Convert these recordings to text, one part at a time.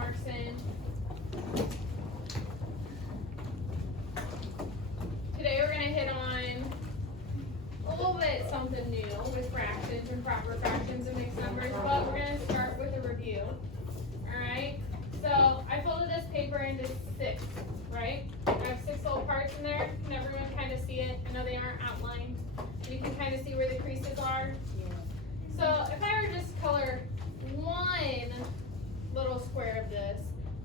Markson. Today we're going to hit on a little bit something new with fractions and proper fractions and mixed numbers, but we're going to start with a review. Alright, so I folded this paper into 6, right? I have 6 little parts in there. Can everyone kind of see it? I know they aren't outlined. You can kind of see where the creases are. So if I were to just color one little square of this,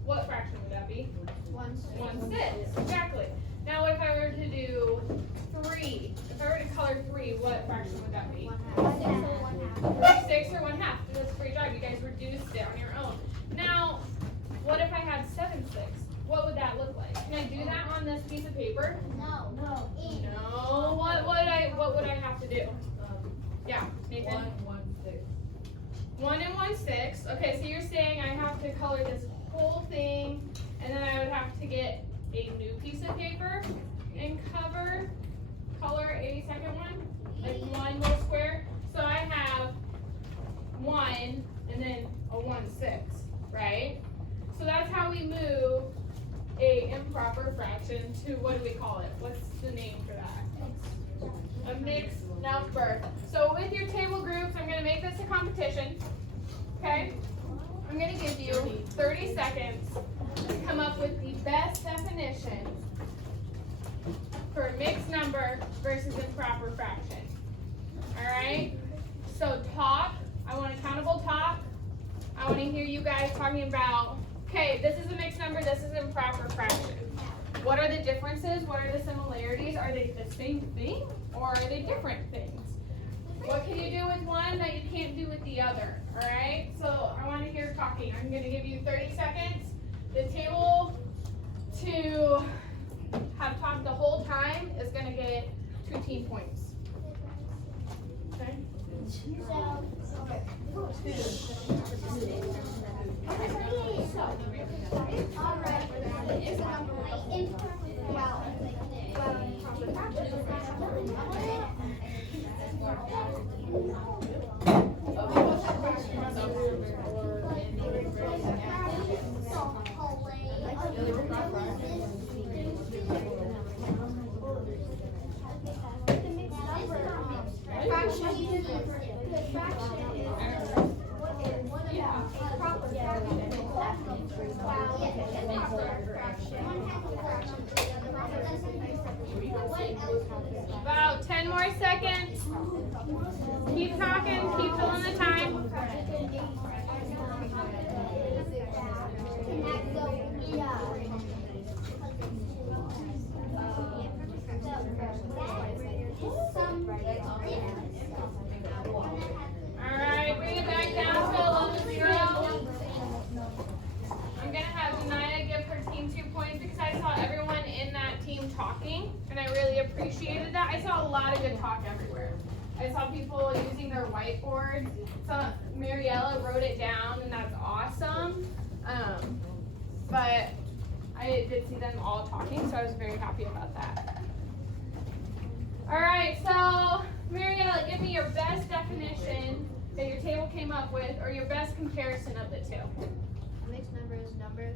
what fraction would that be? 1/6, exactly. Now if I were to do 3, if I were to color 3, what fraction would that be? 6 or 1/2. That's a great job. You guys reduced it on your own. Now, what if I had 7/6? What would that look like? Can I do that on this piece of paper? No. No. What would I have to do? Yeah, Nathan? 1 and 1/6. Okay, so you're saying I have to color this whole thing, and then I would have to get a new piece of paper and color a second one, like one little square. So I have 1 and then a 1/6, right? So that's how we move a improper fraction to, what do we call it? What's the name for that? A mixed number. So with your table groups, I'm going to make this a competition. Okay? I'm going to give you 30 seconds to come up with the best definition for a mixed number versus improper fraction. Alright? So talk. I want a countable talk. I want to hear you guys talking about, okay, this is a mixed number, this is improper fraction. What are the differences? What are the similarities? Are they the same thing or are they different things? What can you do with one that you can't do with the other? Alright, so I want to hear talking. I'm going to give you 30 seconds. The table to have talked the whole time is going to get 2 team points. Okay? About 10 more seconds. Keep talking, keep filling the time. Alright, bring it back down to a level 0. I'm going to have Janaya give her team 2 points because I saw everyone in that team talking, and I really appreciated that. I saw a lot of good talk everywhere. I saw people using their whiteboards. So Mariella wrote it down, and that's awesome. But I did see them all talking, so I was very happy about that. All right, so Mariella, give me your best definition that your table came up with, or your best comparison of the two. A mixed number is a number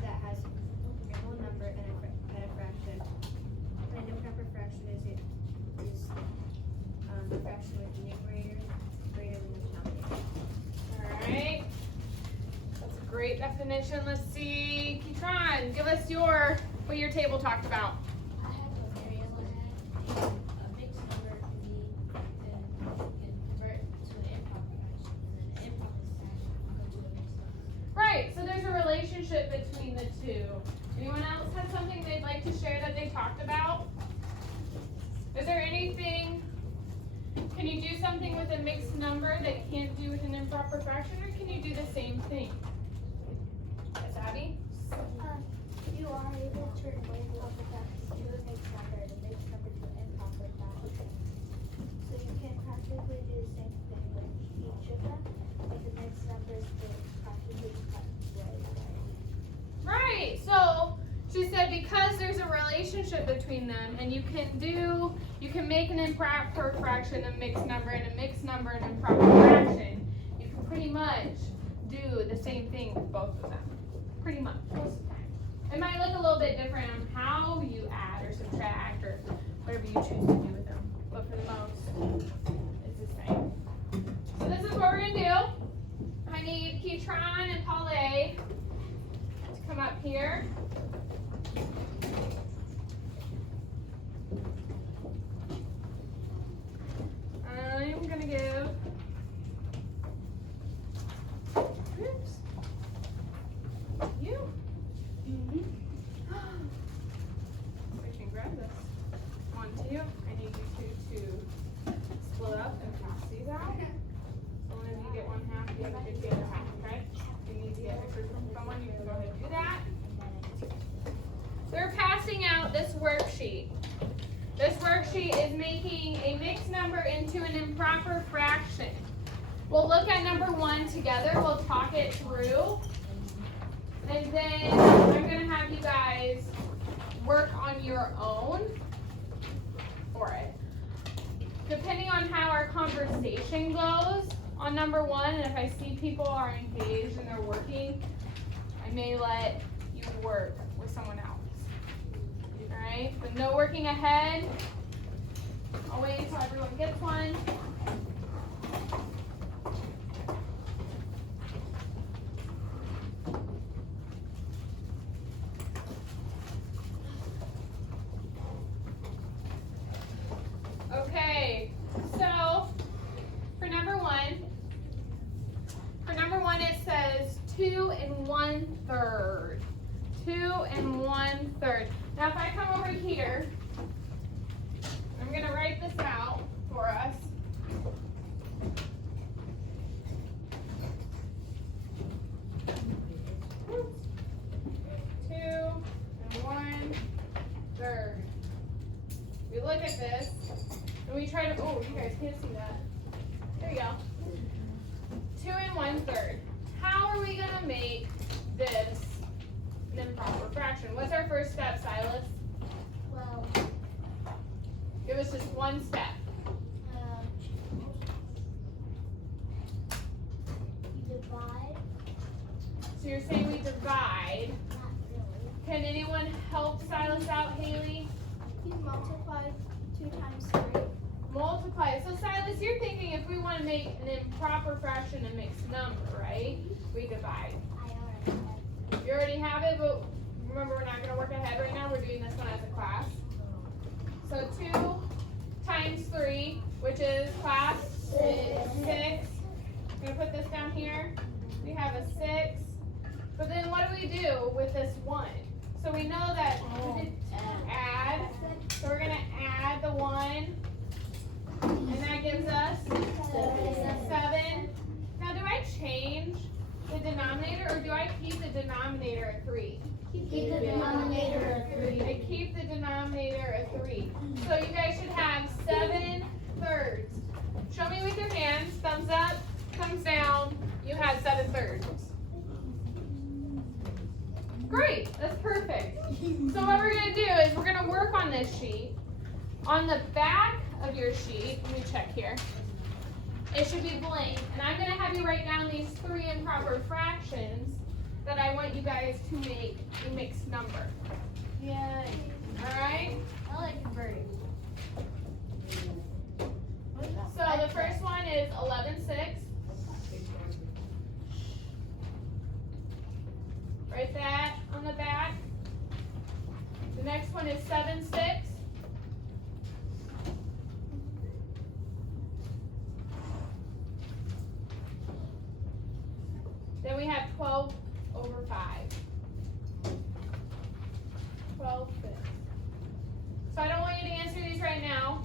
that has a whole number and a fraction. And an improper fraction is a fraction with a numerator greater than the denominator. All right. That's a great definition. Let's see. Kitron, give us what your table talked about. I have a Mariella had. A mixed number can convert to an improper fraction, and then an improper fraction can go to a mixed number. Right, so there's a relationship between the two. Anyone else have something they'd like to share that they talked about? Is there anything, can you do something with a mixed number that you can't do with an improper fraction, or can you do the same thing? Yes, Abby? You are able to label the fraction to a mixed number and a mixed number to an improper fraction. So you can practically do the same thing with each of them, but the mixed numbers will practically cut way. Right, so she said because there's a relationship between them, and you can make an improper fraction a mixed number and a mixed number an improper fraction. You can pretty much do the same thing with both of them. pretty much most of the time. It might look a little bit different on how you add or subtract or whatever you choose to do with them, but for the most, it's the same. So this is what we're gonna do. I need Keytron and Paulay to come up here. I'm gonna give, oops, you. So I can grab this. 1, 2. I need you two to split up and pass these out. So one of you get 1/2, the other gets the other half, okay? If you need to get pictures from someone, you can go ahead and do that. They're passing out this worksheet. This worksheet is making a mixed number into an improper fraction. We'll look at number 1 together. We'll talk it through. And then I'm going to have you guys work on your own for it. Depending on how our conversation goes on number 1, and if I see people are engaged and they're working, I may let you work with someone else. Alright, but no working ahead. I'll wait until everyone gets one. Okay, so for number one it says 2 1/3. 2 1/3. Now if I come over here, I'm going to write this out for us. Two and 1/3. We look at this and we try to, oh, you guys can't see that. There you go. 2 1/3. How are we going to make this an improper fraction? What's our first step, Silas? Well, Give us just one step. you divide. So you're saying we divide. Not really. Can anyone help Silas out, Haley? You multiply 2 times 3. Multiply. So Silas, you're thinking if we want to make an improper fraction a mixed number, right? We divide. I already have. You already have it, but remember we're not going to work ahead right now. We're doing this one as a class. So 2 times 3, which is class 6. I'm going to put this down here. We have a 6. But then what do we do with this 1? So we know that we did add. So we're going to add the 1. And that gives us 7. Now do I change the denominator or do I keep the denominator at 3? Keep the denominator at 3. I keep the denominator at 3. So you guys should have 7/3. Show me with your hands. Thumbs up, thumbs down. You had 7/3. Great, that's perfect. So what we're going to do is we're going to work on this sheet. On the back of your sheet, let me check here. It should be blank. And I'm going to have you write down these 3 improper fractions that I want you guys to make a mixed number. Yeah. Alright? I like converting. So the first one is 11/6. Write that on the back. The next one is 7/6. Then we have 12/5. 12/5. So I don't want you to answer these right now.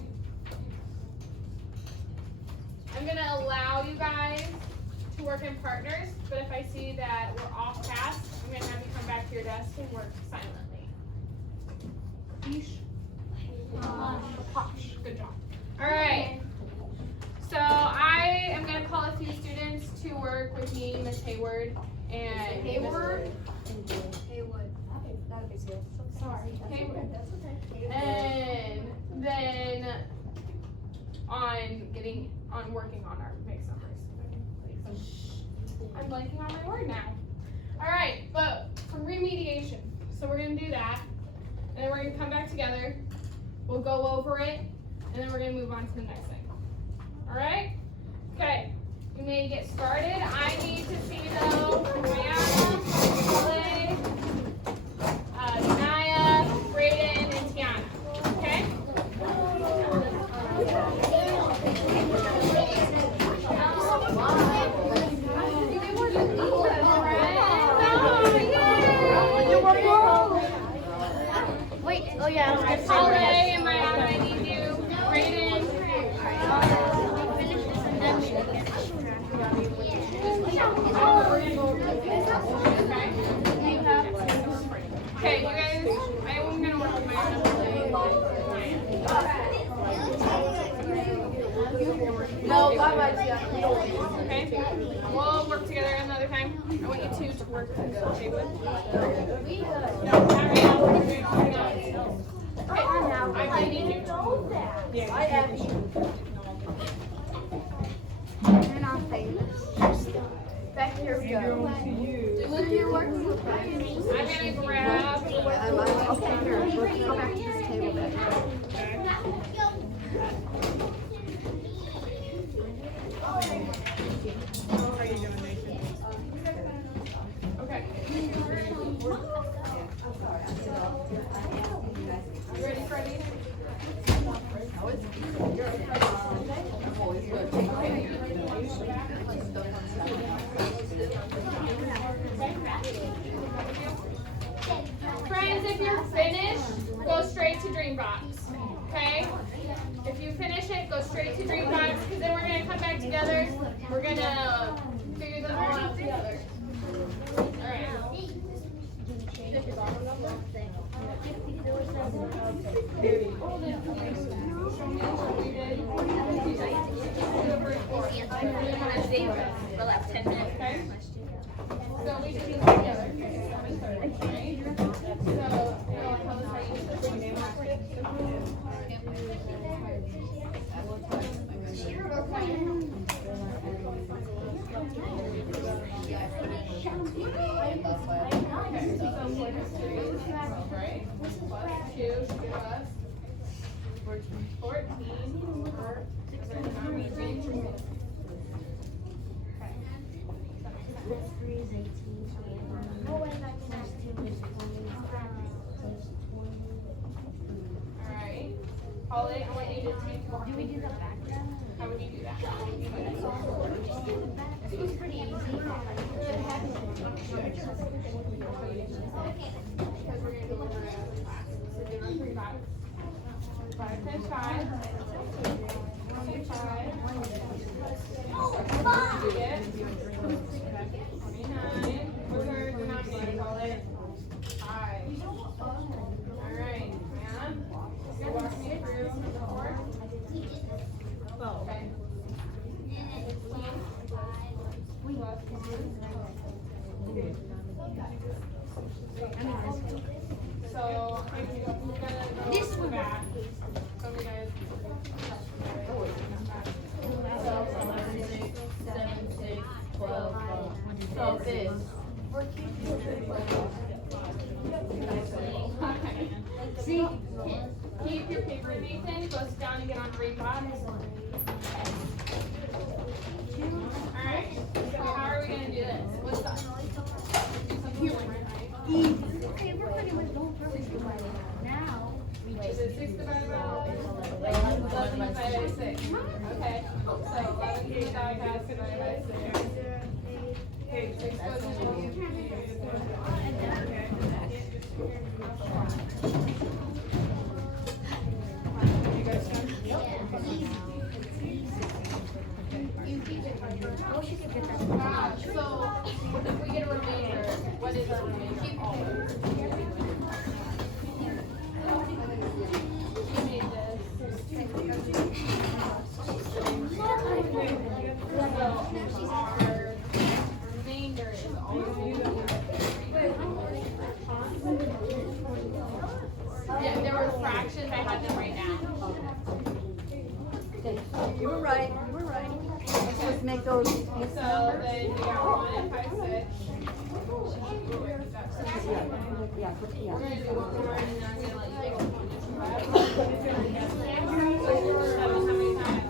I'm going to allow you guys to work in partners, but if I see that we're off task, I'm going to have you come back to your desk and work silently. Posh. Good job. All right. So I am going to call a few students to work with me, Miss Hayward and Hayward? Haywood. Not a big deal. Sorry, Hayward. That's okay. And then on working on our mixed numbers. I'm blanking on my word now. Alright, but from remediation. So we're gonna do that. And then we're gonna come back together. We'll go over it. And then we're gonna move on to the next thing. Alright? Okay. You may get started. I need to see though Brianna, Clay, Naya, Brayden, and Tiana. Okay? Wait, oh yeah, I was Clay and Brianna, I need you. Brayden. Okay, you guys, I'm gonna work with my No, bye-bye, Tia. Okay? We'll work together another time. I want you two to work okay with? No, not right now. Okay, I need you. Bye, Abby. You're not famous. Back here we go. Look, you're working with Brian. I'm gonna grab. Okay, here. Let's go back to this table back here. Okay. You ready, Freddie? Friends, if you're finished, go straight to Dreambox. Okay? If you finish it, go straight to Dreambox, because then we're gonna come back together. We're gonna figure them all out together. Alright. For like 10 minutes. Okay? So we did these together. Right? So, tell us how you right? Plus 2 should give us 14. Alright. Holly, I want you to take. Do we do the background? How would you do that? This was pretty easy. Because we're going to go over it as a class. So give us 3 5. 5 times 5. 25. Get 29. What's our denominator? Holly? 5. Alright, man. You walk me through. 4. Okay. 16. So I'm gonna go This to the one. back. Some of you guys. So this. See, keep your paper, Nathan. Go sit down and get on Dreambox. Alright, so how are we gonna do this? What's up? Do something different, right? Okay, we're pretty much going perfect divided now. Is it 6 divided by 11? 11 divided by 6. Okay, so 11 divided by 6. Okay, 6 goes in. You guys done? I wish you could get that. So, if we get a remainder, what is our remainder? You made this. So, our remainder is always. Yeah, there were fractions, I had them right now. You were right. You were right. Let's just make those. So then we got 1 and 5, 6. Yeah, put, yeah. We're gonna do one more and then I'm gonna let you take one. How many times?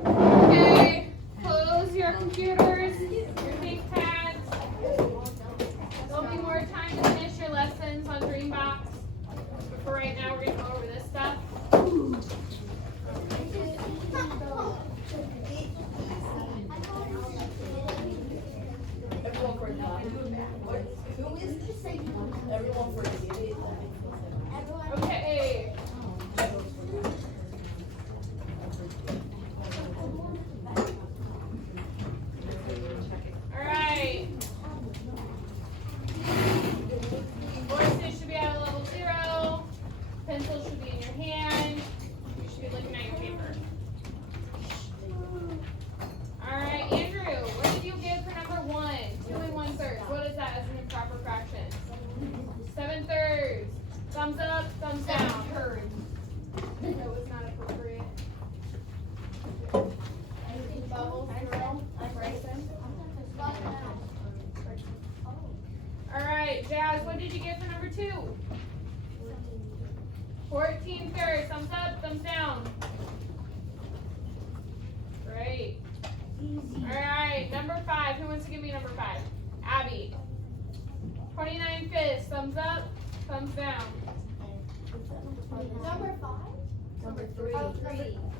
Okay, close your computers, your ThinkPads. There'll be more time to finish your lessons on Dreambox. But for right now, we're gonna go over this stuff. Okay. Alright. Voices should be at a level 0. Pencils should be in your hand. You should be looking at your paper. Alright, Andrew, what did you get for number 1? 2 1/3. What is that as an improper fraction? 7/3. Thumbs up, thumbs down. That was not appropriate. Bubbles, Bryson. Alright, Jazz, what did you get for number 2? 14/3. Thumbs up, thumbs down. Great. Alright, number 5. Who wants to give me number 5? Abby. 29/5. Thumbs up, thumbs down. Number 5? Number 3.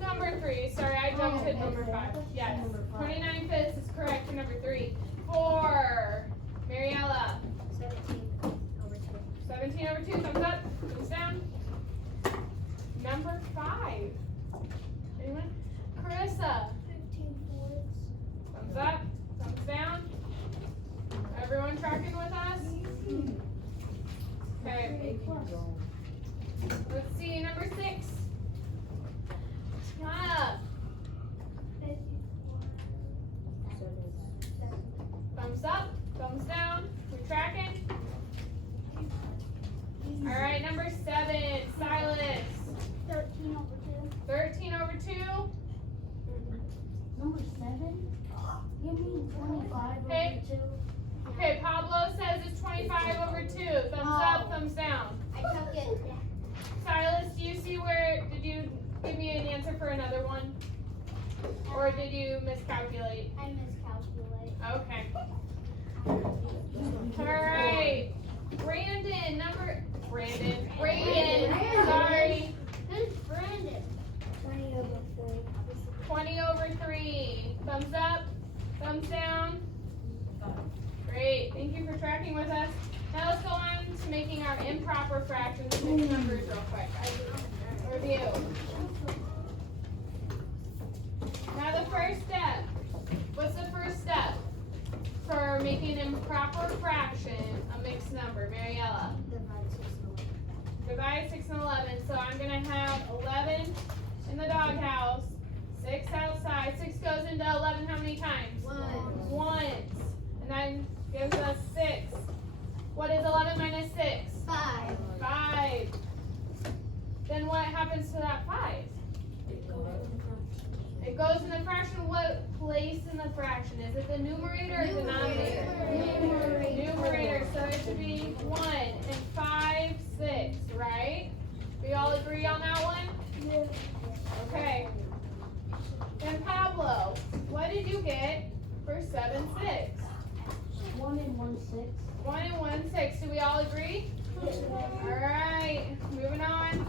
Number 3. Sorry, I jumped to number 5. Yes. 29/5 is correct for number 3. 4. Mariella. 17/2. Thumbs up, thumbs down. Number 5. Anyone? Carissa. 15/4. Thumbs up, thumbs down. Everyone tracking with us? Okay. Let's see, number 6. Come on up. 54. Thumbs up, thumbs down. We're tracking. Alright, number 7. Silas. 13/2. 13/2. Number 7? You mean 25 Hey. over 2? Okay, Pablo says it's 25/2. Thumbs up, thumbs down. I took it. Silas, do you see where, did you give me an answer for another one? Or did you miscalculate? I miscalculate. Okay. Alright. Brandon, sorry. Who's Brandon? 20/3. 20/3. Thumbs up, thumbs down. Great, thank you for tracking with us. Now let's go on to making our improper fractions and mixed numbers real quick. Review. Now the first step. What's the first step for making make an improper fraction a mixed number? Mariella. Divide 6 and 11. So I'm going to have 11 in the doghouse, 6 outside. 6 goes into 11 how many times? Once. And then gives us 6. What is 11 minus 6? 5. Then what happens to that 5? It goes in the fraction. What place in the fraction? Is it the numerator or denominator? Numerator. So it should be 1 and 5, 6, right? We all agree on that one? Okay. Then Pablo, what did you get for 7, 6? 1 and 1 6. 1 and 1 6. Do we all agree? Alright, moving on.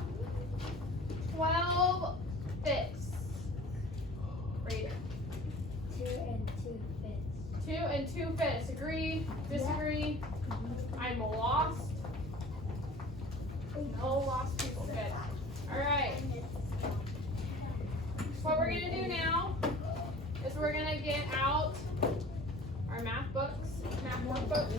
12 fifths. Greater. 2 and 2 fifths. 2 and 2 fifths. Agree? Disagree? I'm lost. No lost people. Good. Alright. What we're gonna do now is we're gonna get out our math books, math workbooks.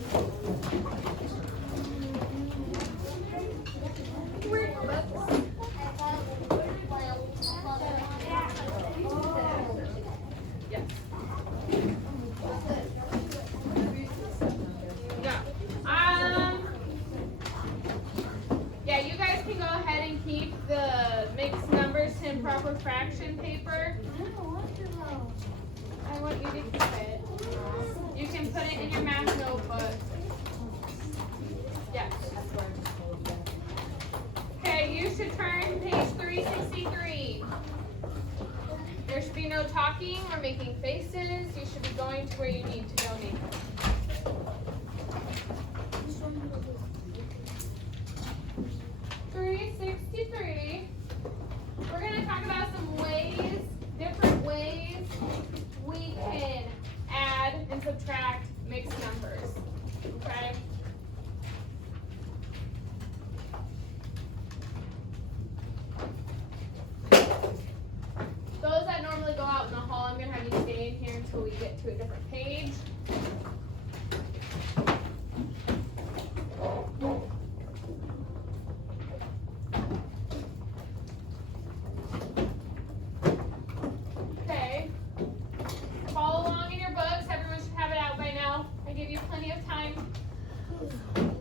Yes. Yeah, you guys can go ahead and keep the mixed numbers to improper fraction paper. I want you to keep it. You can put it in your math notebook. Yes. Okay, you should turn page 363. There should be no talking or making faces. You should be going to where you need to go next. 363. We're going to talk about some ways, different ways we can add and subtract mixed numbers. Okay? Those that normally go out in the hall, I'm going to have you stay in here until we get to a different page. Okay. Follow along in your books. Everyone should have it out by now. I give you plenty of time. I'm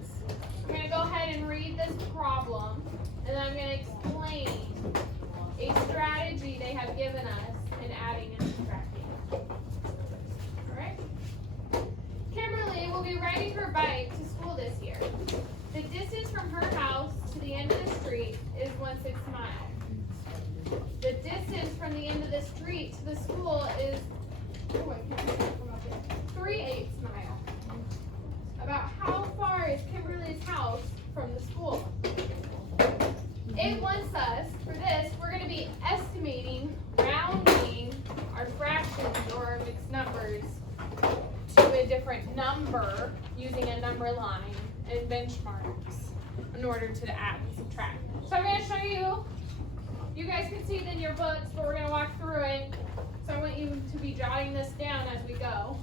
going to go ahead and read this problem, and then I'm going to explain a strategy they have given us in adding and subtracting. Alright? Kimberly will be riding her bike to school this year. The distance from her house to the end of the street is 1/6 mile. The distance from the end of the street to the school is 3/8 mile. About how far is Kimberly's house from the school? It wants us, for this, we're going to be estimating, rounding our fractions or our mixed numbers to a different number using a number line and benchmarks in order to add and subtract. So I'm going to show you, you guys can see it in your books, but we're going to walk through it. So I want you to be jotting this down as we go.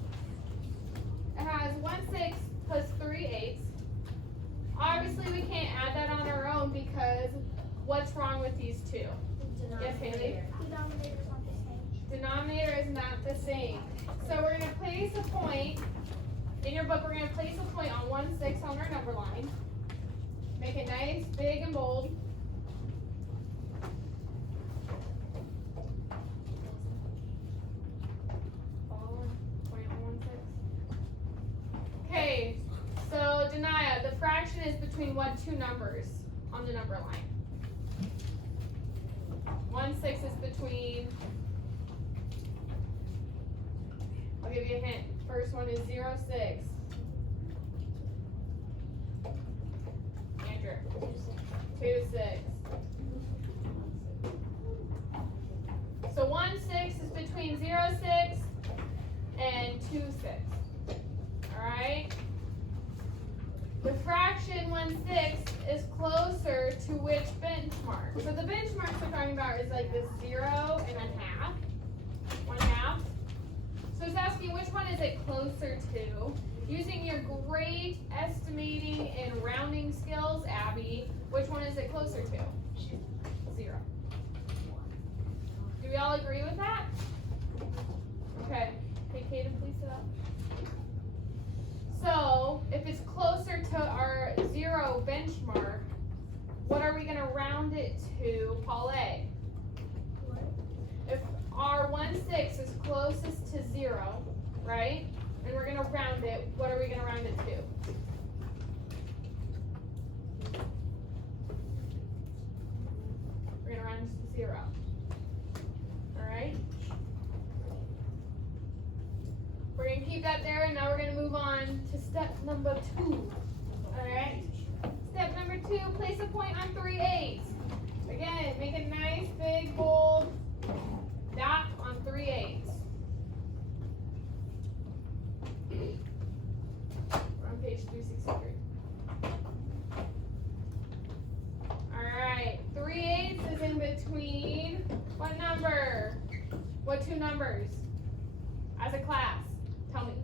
It has 1/6 plus 3/8. Obviously we can't add that on our own because what's wrong with these two? Yes, Haley? Denominator is not the same. So we're going to place a point. In your book, we're going to place a point on 1/6 on our number line. Make it nice, big, and bold. Point on 1/6. Okay, so Denia, the fraction is between what two numbers on the number line? 1/6 is between, I'll give you a hint. First one is 0, 6. Andrew. 2, 6. So 1/6 is between 0, 6 and 2, 6. Alright? The fraction 1/6 is closer to which benchmark? So the benchmarks we're talking about is like this 0 and a half. 1/2. So So it's asking which one is it closer to? Using your great estimating and rounding skills, Abby, which one is it closer to? 0. Do we all agree with that? Okay. Hey, Kaden, please sit up. So, if it's closer to our 0 benchmark, what are we going to round it to, Paul A? If our 1/6 is closest to 0, right? And we're going to round it, what are we going to round it to? We're going to round it to 0. Alright? We're going to keep that there, and now we're going to move on to step number 2. Alright? Step number 2, place a point on 3/8. Again, make a nice big bold dot on 3/8. We're on page 363. Alright, 3/8 is in between what number? What 2 numbers? As a class, tell me.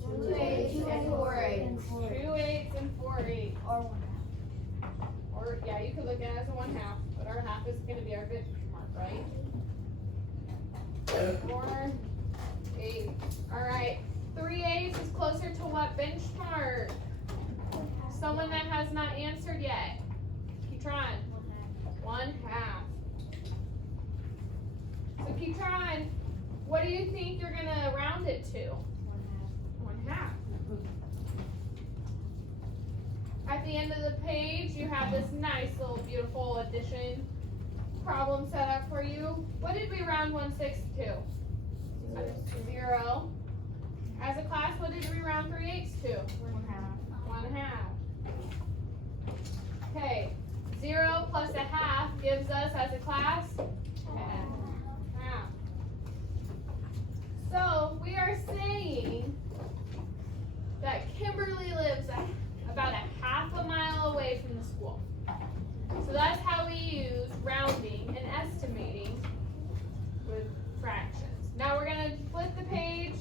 2 8s and 4 8s. 2 8s and 4 8s. Or 1/2. Or, yeah, you could look at it as a 1/2, but our half is going to be our benchmark, right? 4 8. Alright, 3/8 is closer to what benchmark? Someone that has not answered yet. Keep trying. 1/2. So keep trying. What do you think you're going to round it to? 1/2. At the end of the page, you have this nice little beautiful addition problem set up for you. What did we round 1/6 to? 0. As a class, what did we round 3/8 to? 1/2. Okay, 0 plus a half gives us, as a class, 1/2. So we are saying that Kimberly lives about a half a mile away from the school. So that's how we use rounding and estimating with fractions. Now we're going to flip the page.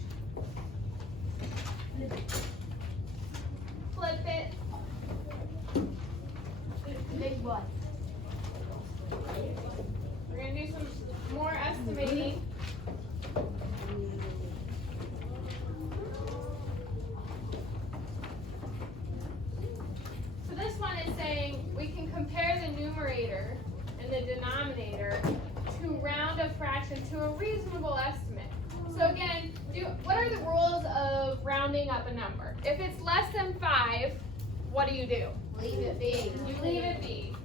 Flip it. Big what? We're going to do some more estimating. So this one is saying we can compare the numerator and the denominator to round a fraction to a reasonable estimate. So again, what are the rules of rounding up a number? If it's less than 5, what do? Leave it be. You leave it be.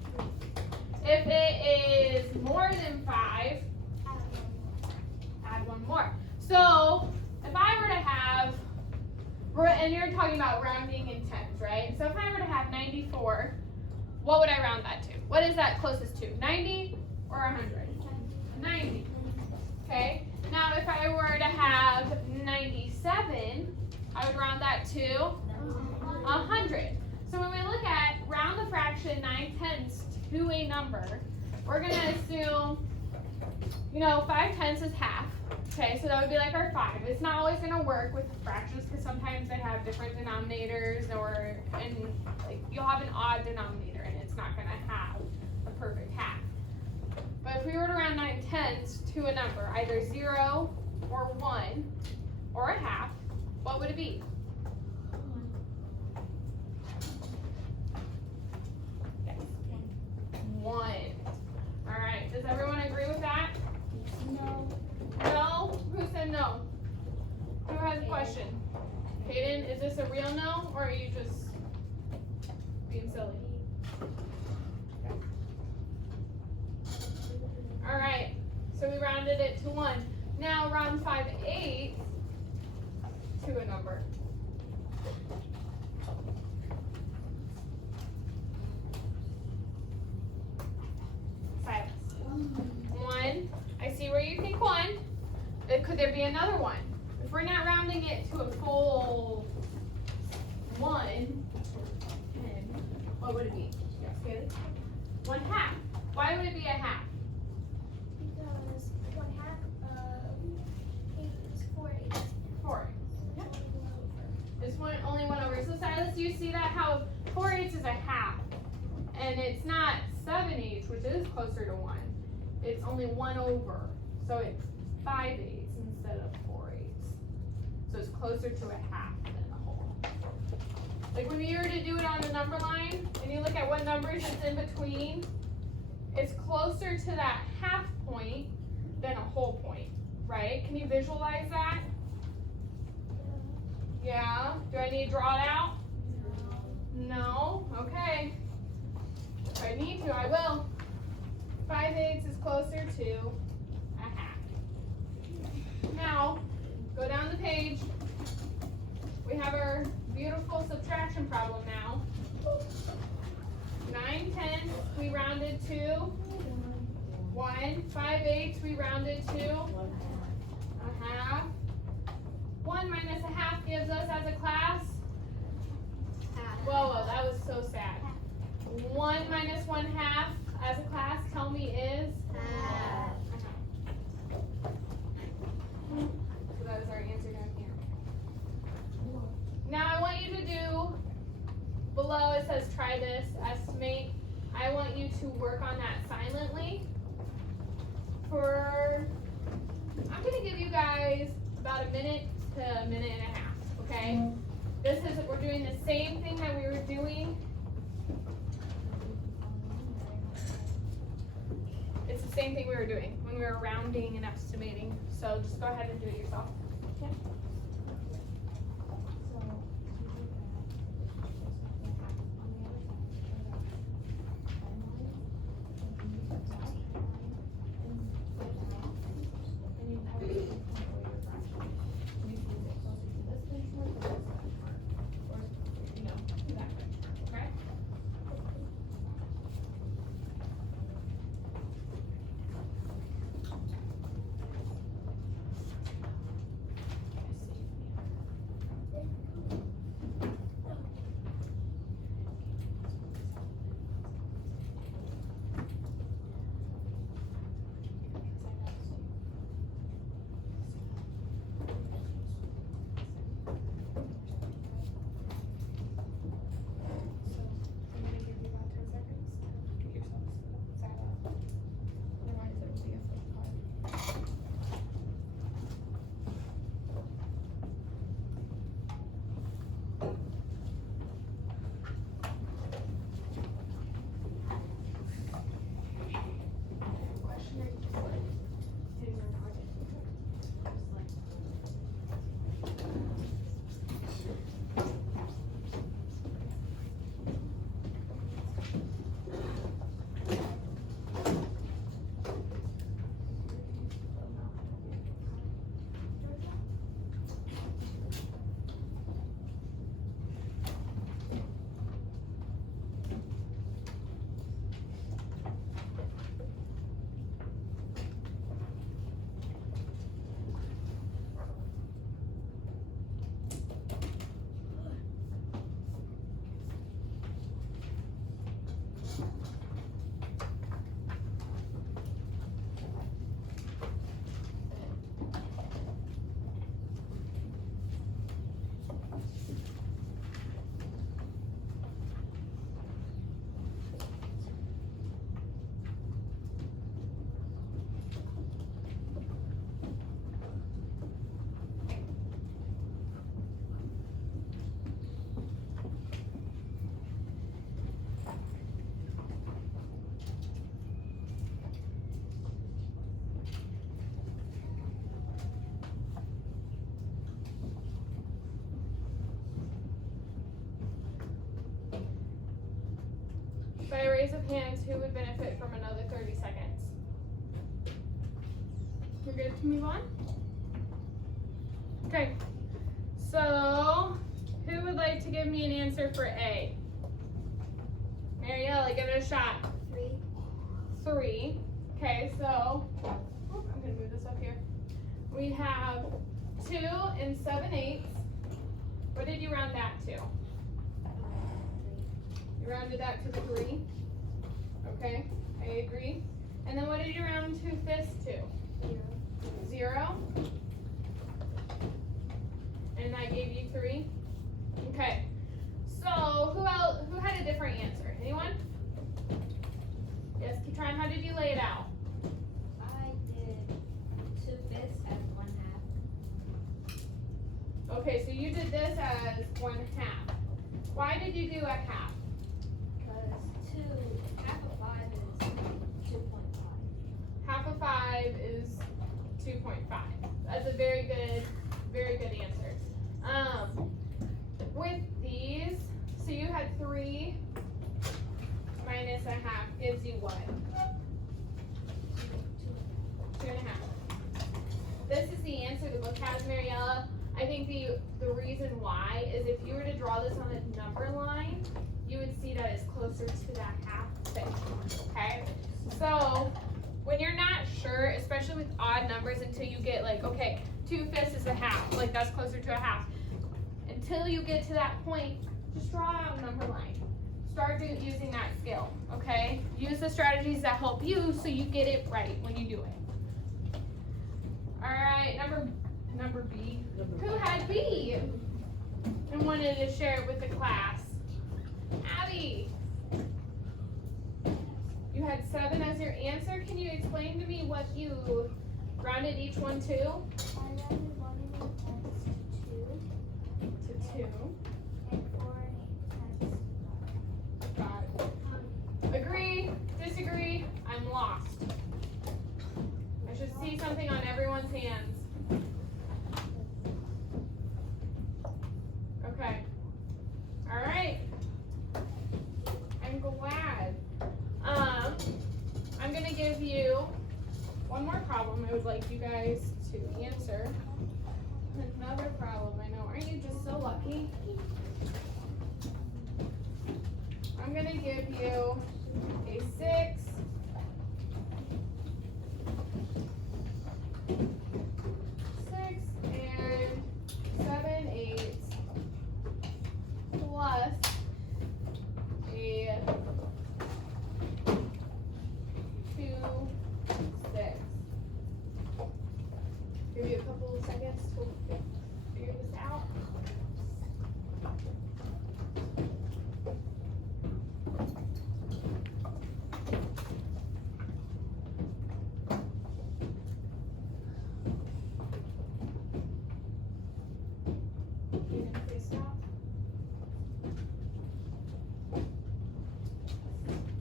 If it is more than 5, add 1 more. So if I were to have, and you're talking about rounding in tens, right? So if I were to have 94, what would I round that to? What is that closest to? 90 or 100? 90. Okay. Now if I were to have 97, I would round that to 100. So when we look at round the fraction 9/10 to a number, we're going to assume, 5/10 is half. Okay, so that would be like our 5. It's not always going to work with fractions because sometimes they have different denominators, and you'll have an odd denominator and it's not going to have a perfect half. But if we were to round 9/10 to a number, either 0 or 1 or a half, what would it be? Yes. 1. All right, does everyone agree with that? No. No? Who said no? Who has a question? Hayden, is this a real no, or are you just being silly? Okay. All right, so we rounded it to 1. Now round 5/8 to a number. Silence. 1. I see where you think 1. Could there be another 1? If we're not rounding it to a full 1, 10, what would it be? Yes, Kaylee? 1/2. Why would it be a half? Because 1/2 of 8 is 4 8. 4 because you see that how 4/8 is a half, and it's not 7/8, which is closer to 1. It's only 1 over, so it's 5/8 instead of 4/8. So it's closer to a half than a whole. Like when you were to do it on the number line, and you look at what numbers it's in between, it's closer to that half point than a whole point, right? Can you visualize that? Yeah. Do I need to draw it out? No. Okay. If I need to, I will. 5/8 is closer to a half. Now, go down the page. We have our beautiful subtraction problem now. 9/10 we rounded to 1. 5/8 we rounded to a half. 1 minus a half gives us as a class. Whoa, that was so sad. 1 minus 1/2 as a class, tell me is? Half. So that is our answer down here. Now I want you to do, below it says try this, estimate. I want you to work on that silently for, I'm gonna give you guys about a minute to a minute and a half, okay? This is, we're doing the same thing that we were doing. It's the same thing we were doing when we were rounding and estimating. So just go ahead and do it yourself. Okay. By a raise of hands, who would benefit from another 30 seconds? We're good to move on? Okay, so who would like to give me an answer for A? Mariella, give it a shot. 3. 3. Okay, so I'm gonna move this up here. We have 2 and 7/8. What did you round that to? You rounded that to 3. Okay, I agree. And then what did you round 2/5 to? 0. And I gave you 3. Okay, different answer? Anyone? Yes, keep trying. How did you lay it out? I did 2/5 as 1/2. Okay, so you did this as 1/2. Why did you do a half? Because half of 5 is 2.5. Half of 5 is 2.5. That's a very good answer. With these, so you had 3 minus a half gives you what? 2.5. This is the answer the book has, Mariella. I think the reason why is if you were to draw this on a number line, you would see that it's closer to that half thing, okay? So, when you're not sure, especially with odd numbers, until you get like, okay, 2/5 is a half, like that's closer to a half. Until you get to that point, just draw out a number line. Start using that skill, okay? Use the strategies that help you so you get it right when you do it. All right, number B. Who had B and wanted to share it with the class? Abby. You had 7 as your answer. Can you explain to me what you rounded each one to? I rounded 1 and 8 times to 2, To 2. and 4 and 8 times 5. Agree, disagree, I'm lost. I should see something on everyone's hands. Okay. All right. I'm glad. I'm gonna give you one more problem I would like you guys to answer. Another problem, I know. Aren't you just so lucky? I'm gonna give you a 6, 6 and 7 eighths plus a 2 6. Give you a couple of seconds to figure this out. You didn't say stop?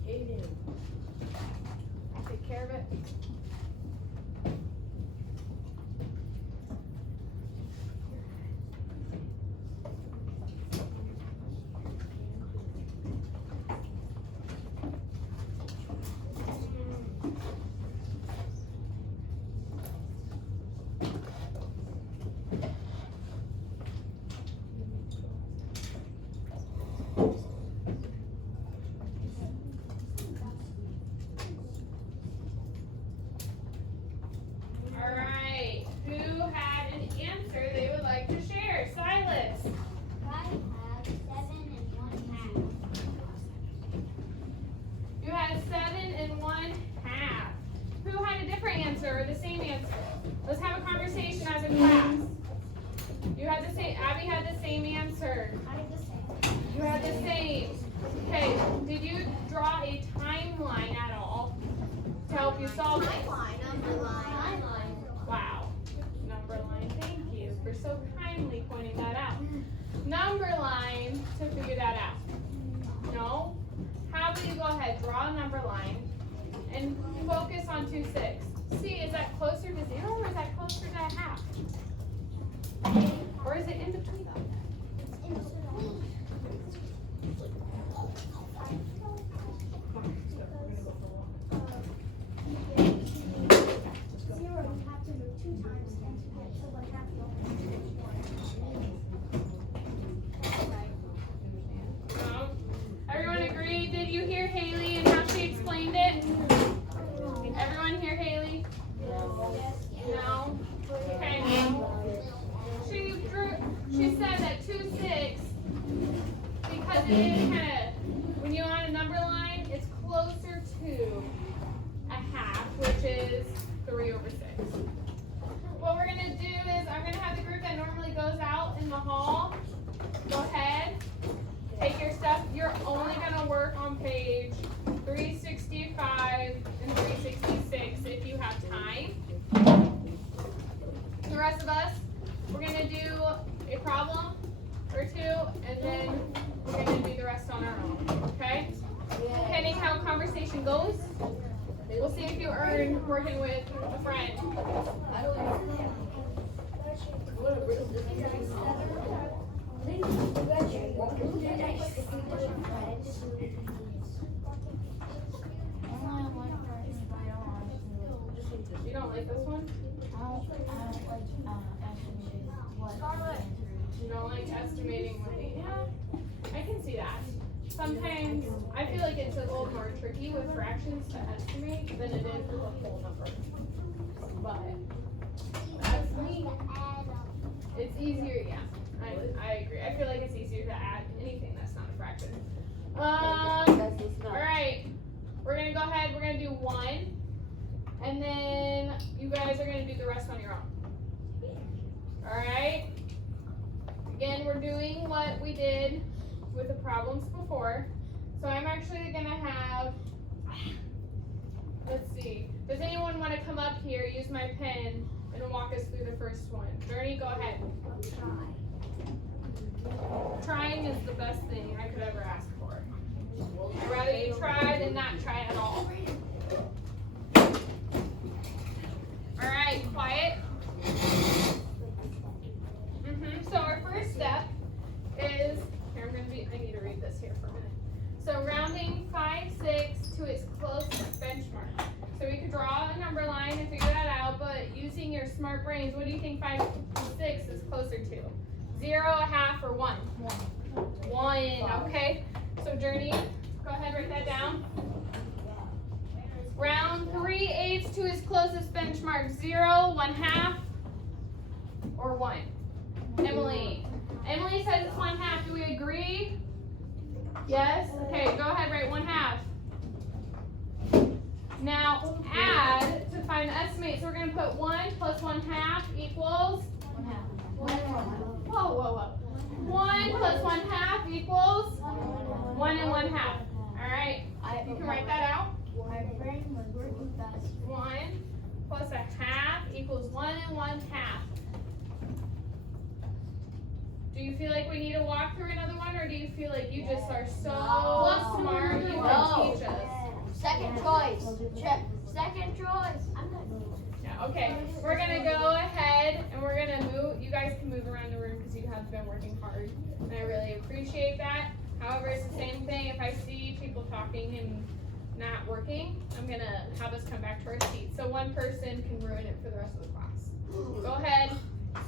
Aiden. I'll take care of it. All right, who had an answer they would like to share? Silas. I have 7 and 1/2. You had 7 and 1/2. Who had a different answer or the same answer? Let's have a conversation as a class. You had the same, Abby had the same answer. I have the same. You had the same. Okay, did you draw a timeline at all to help you solve it? Number line. Wow. Number line, thank you for so kindly pointing that out. Number line to figure that out. No? How about you go ahead, draw a number line and focus on 2 6. See, is that closer to 0 or is that closer to a half? Or is it in between them? In between. Zero, you have to move 2 times, and to get to 1/2, you only have to move 1. No? Everyone agree? Did you hear Haley and how she explained it? Everyone hear Haley? No? Okay. She said that 2 6, because it is kind of, when you're on a number line, it's closer to a half, which is 3 over 6. What we're gonna do is I'm gonna have the group that normally goes out in the hall. Go ahead, take your stuff. You're only gonna page 365 and 366 if you have time. The rest of us, we're going to do a problem or two, and then we're going to do the rest on our own, okay? Depending how conversation goes, we'll see if you earn working with a friend. You don't like this one? You don't like estimating money? Yeah, I can see that. Sometimes I feel like it's a little more tricky with fractions to estimate than it is with a whole number. But that's me. It's easier, yeah. I agree. I feel like it's easier to add anything that's not a fraction. Alright. We're gonna go ahead, we're gonna do 1. And then you guys are gonna do the rest on your own. Alright? Again, we're doing what we did with the problems before. So I'm actually gonna have, let's see. Does anyone want to come up here, use my pen, and walk us through the first one? Journey, go ahead. Trying is the best thing I could ever ask for. I'd rather you try than not try at all. Alright, quiet. So our first step is, here I need to read this here for a minute. So rounding 5, 6 to its closest benchmark. So we could draw a number line and figure that out, but using your smart brains, what do you think 5 to 6 is closer to? 0, a half, or 1? 1, okay. So Journey, go ahead, write that down. Round 3/8 to its closest benchmark. 0, 1/2, or 1? Emily. Emily says it's 1/2. Do we agree? Yes? Okay, go ahead, write 1/2. Now add to find the estimate. So we're going to put 1 plus 1/2 equals? 1/2. Whoa. 1 plus 1/2 equals? 1 and 1/2. Alright, you can write that out. 1 plus 1/2 equals 1 and 1/2. Do you feel like we need to walk through another one, or do you feel like you just are so smart you can teach us? Second choice. Second choice. Yeah, okay, we're gonna go ahead and we're gonna move. You guys can move around the room because you have been working hard, and I really appreciate that. However, it's the same thing. If I see people talking and not working, I'm gonna have us come back to our seats. So one person can ruin it for the rest of the class. Go ahead,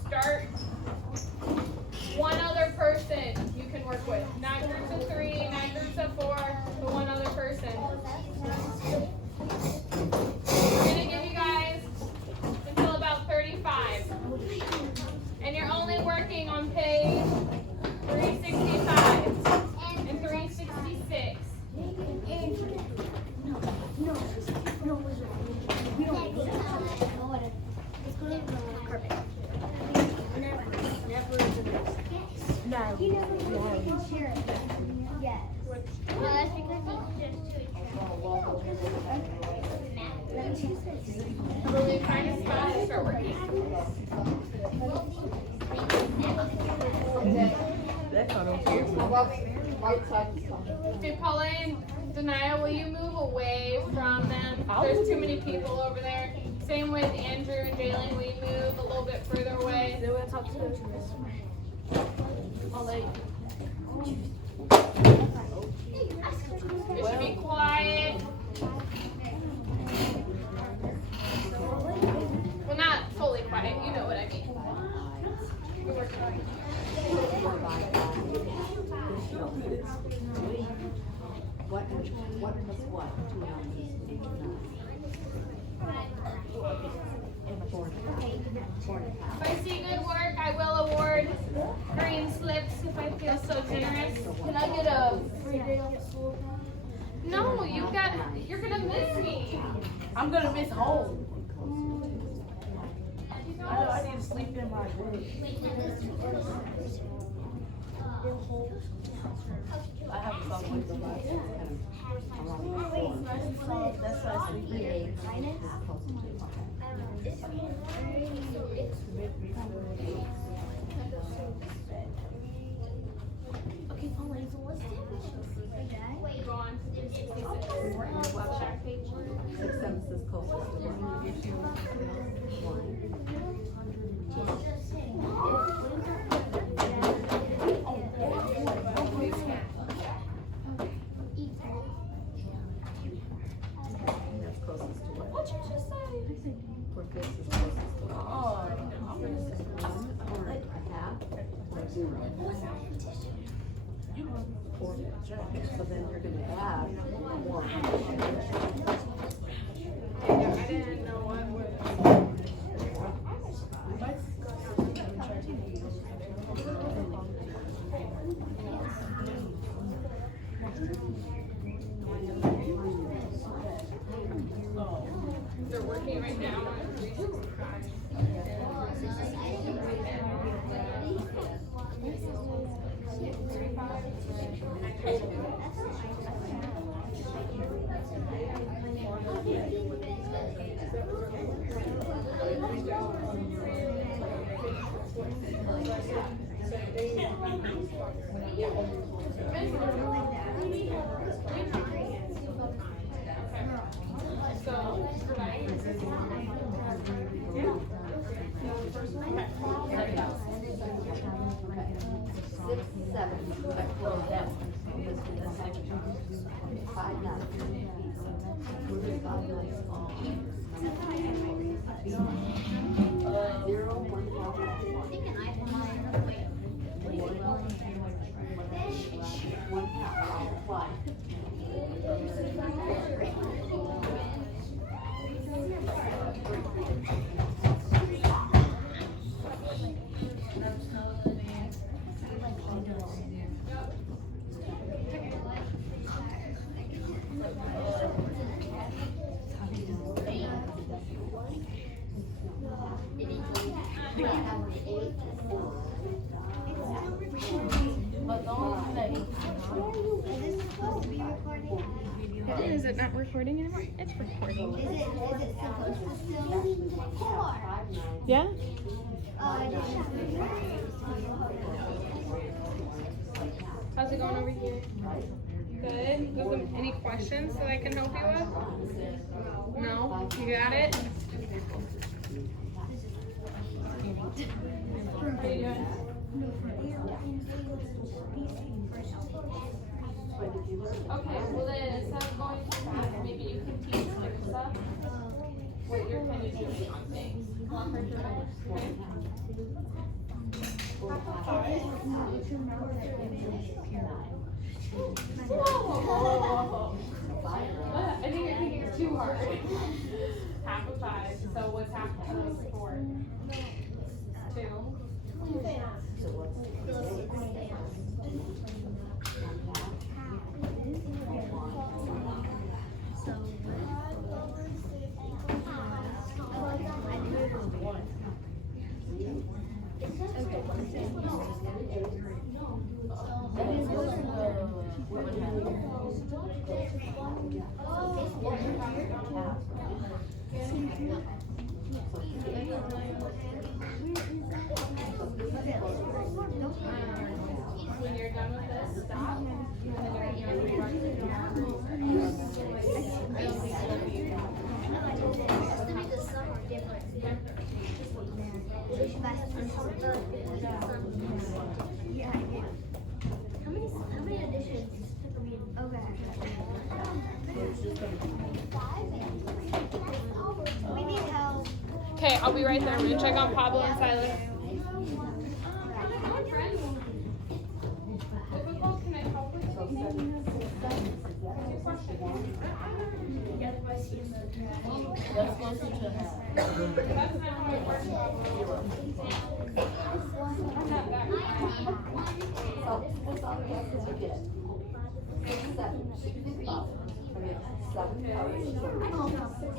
start. One other person you can work with. Not groups of 3, not groups of 4, but one other person. We're gonna give you guys until about 35. And you're only working on page 365 and 366. Yes. Really find a spot and start working. Okay, Pauline, Denia, will you move away from them? There's too many people over there. Same with Andrew and Jalen, will you move a little bit further away? It should be quiet. Well, not fully quiet, you know what I mean. You're working on it. If I see good work, I will award green slips if I feel so generous. Can I get a free day off school? No, you're gonna miss me. I'm gonna miss home. I know I need to sleep in my bed. I have some with the last kind of around the floor. That's why I said 3/8 is closer to, Okay, Pauline, so what's the difference? Go on to 66. Check page. 6, 7 says closest to 1. That's closest to 1. What'd you just say? For this is closest to 1. This is 1 or a half or 0. 4. So then you're gonna add 1. I didn't know what was. They're working right now on 365. So, Six, 7. I closed that one. This one is 5, 9. Where is 5, 9? 0, 1, 1 half. Why? is it not recording anymore? It's recording. Is it supposed to still? Yeah? How's it going over here? Good. Google, any questions that I can help you with? No? You got it? How you doing? Okay, well then instead of going too fast, maybe you can teach Krista what you're kind of doing on things. Want her to write? Okay? Whoa. I think you're thinking it's too hard. Half of 5. So what's half of 4? 2. When you're done with this, stop. And then you're going to rewrite it Yeah, I do. How many additions? Okay. We need help. Okay, I'll be right there. I'm going to check on Pablo and Silas. Difficult? Can I help with something? That's closer to half. That's not how it works. I'm not that So, that's all the answers you get. 6, 7. 7 cards.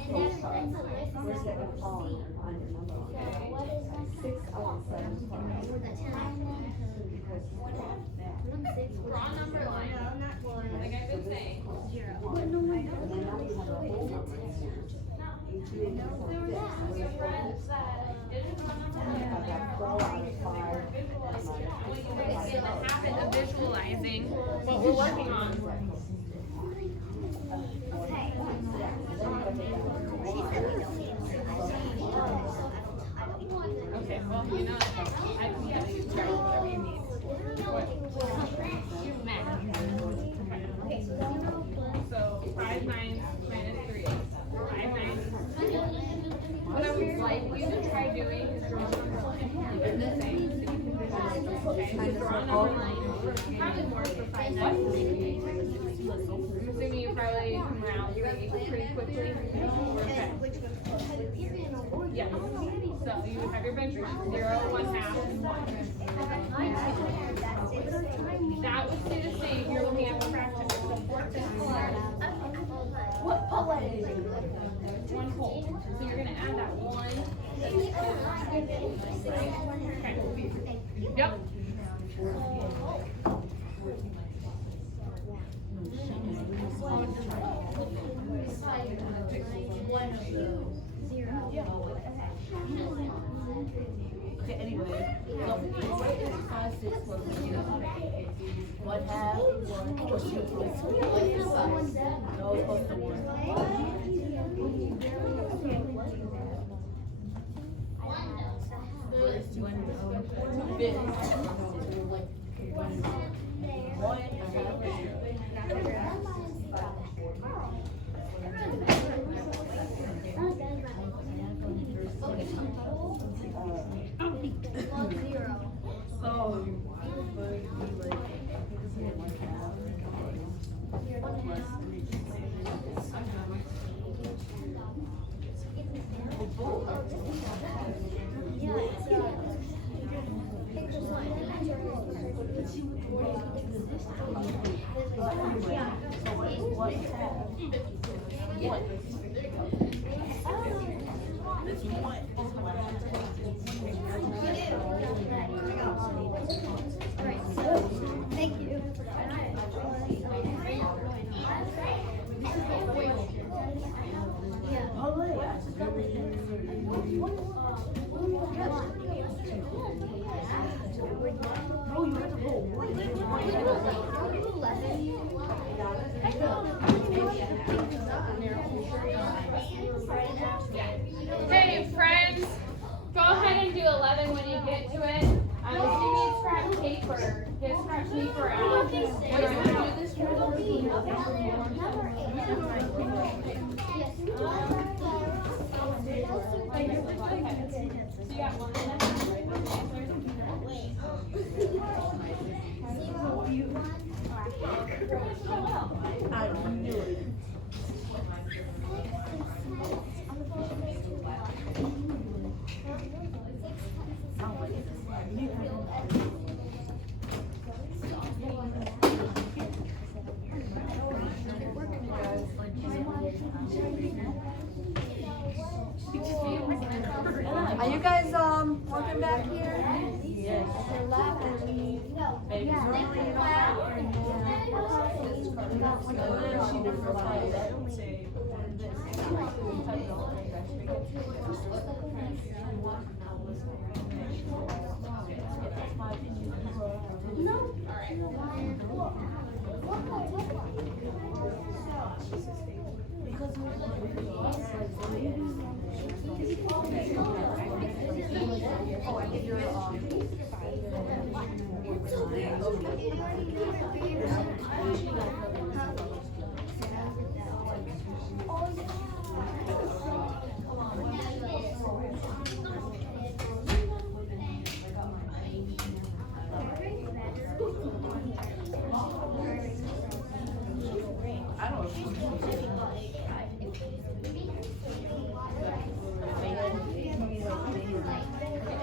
6 cards. Where's that gonna fall on your number? 6 out of 7 cards. in the habit of visualizing what we're working on. Okay. She said we don't need to. Okay, well, you know, I can get you whatever you need. Okay, So 5 9 minus 3 8. 5 9. What I would like you to try doing is draw a number line. Even the same, so you can visualize. Okay, so draw a number line. Probably more for 5 9. I'm assuming you probably come around pretty quickly. Okay. Yeah. So you would have your bench press 0, 1 half, and 1. That would stay the same. You're looking at the practice. So 4 to 1 whole. So you're gonna add that 1. Okay. Yep. Okay, anyway, so 5 6 plus 0. 1 half plus 2 plus 5. No, plus 4. Thank you. Hey friends, go ahead and do 11 when you get to it. You need scrap paper. Get scrap paper out. What are you gonna do this Are you guys working back here? Yes. Your lap and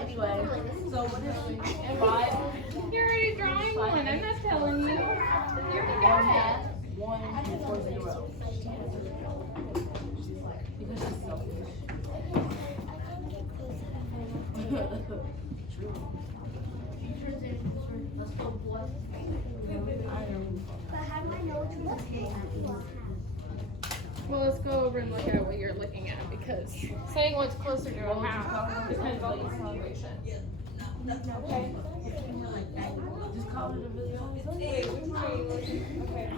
Anyway, so what is 5? You're already drawing one. I'm not telling you. You already got it. 1 4 0. Because she's selfish. Well, let's go over and look at what you're looking at because saying what's closer to a half depends on the acceleration. Okay. Just call calling the video? Wait, which one are you looking? Okay.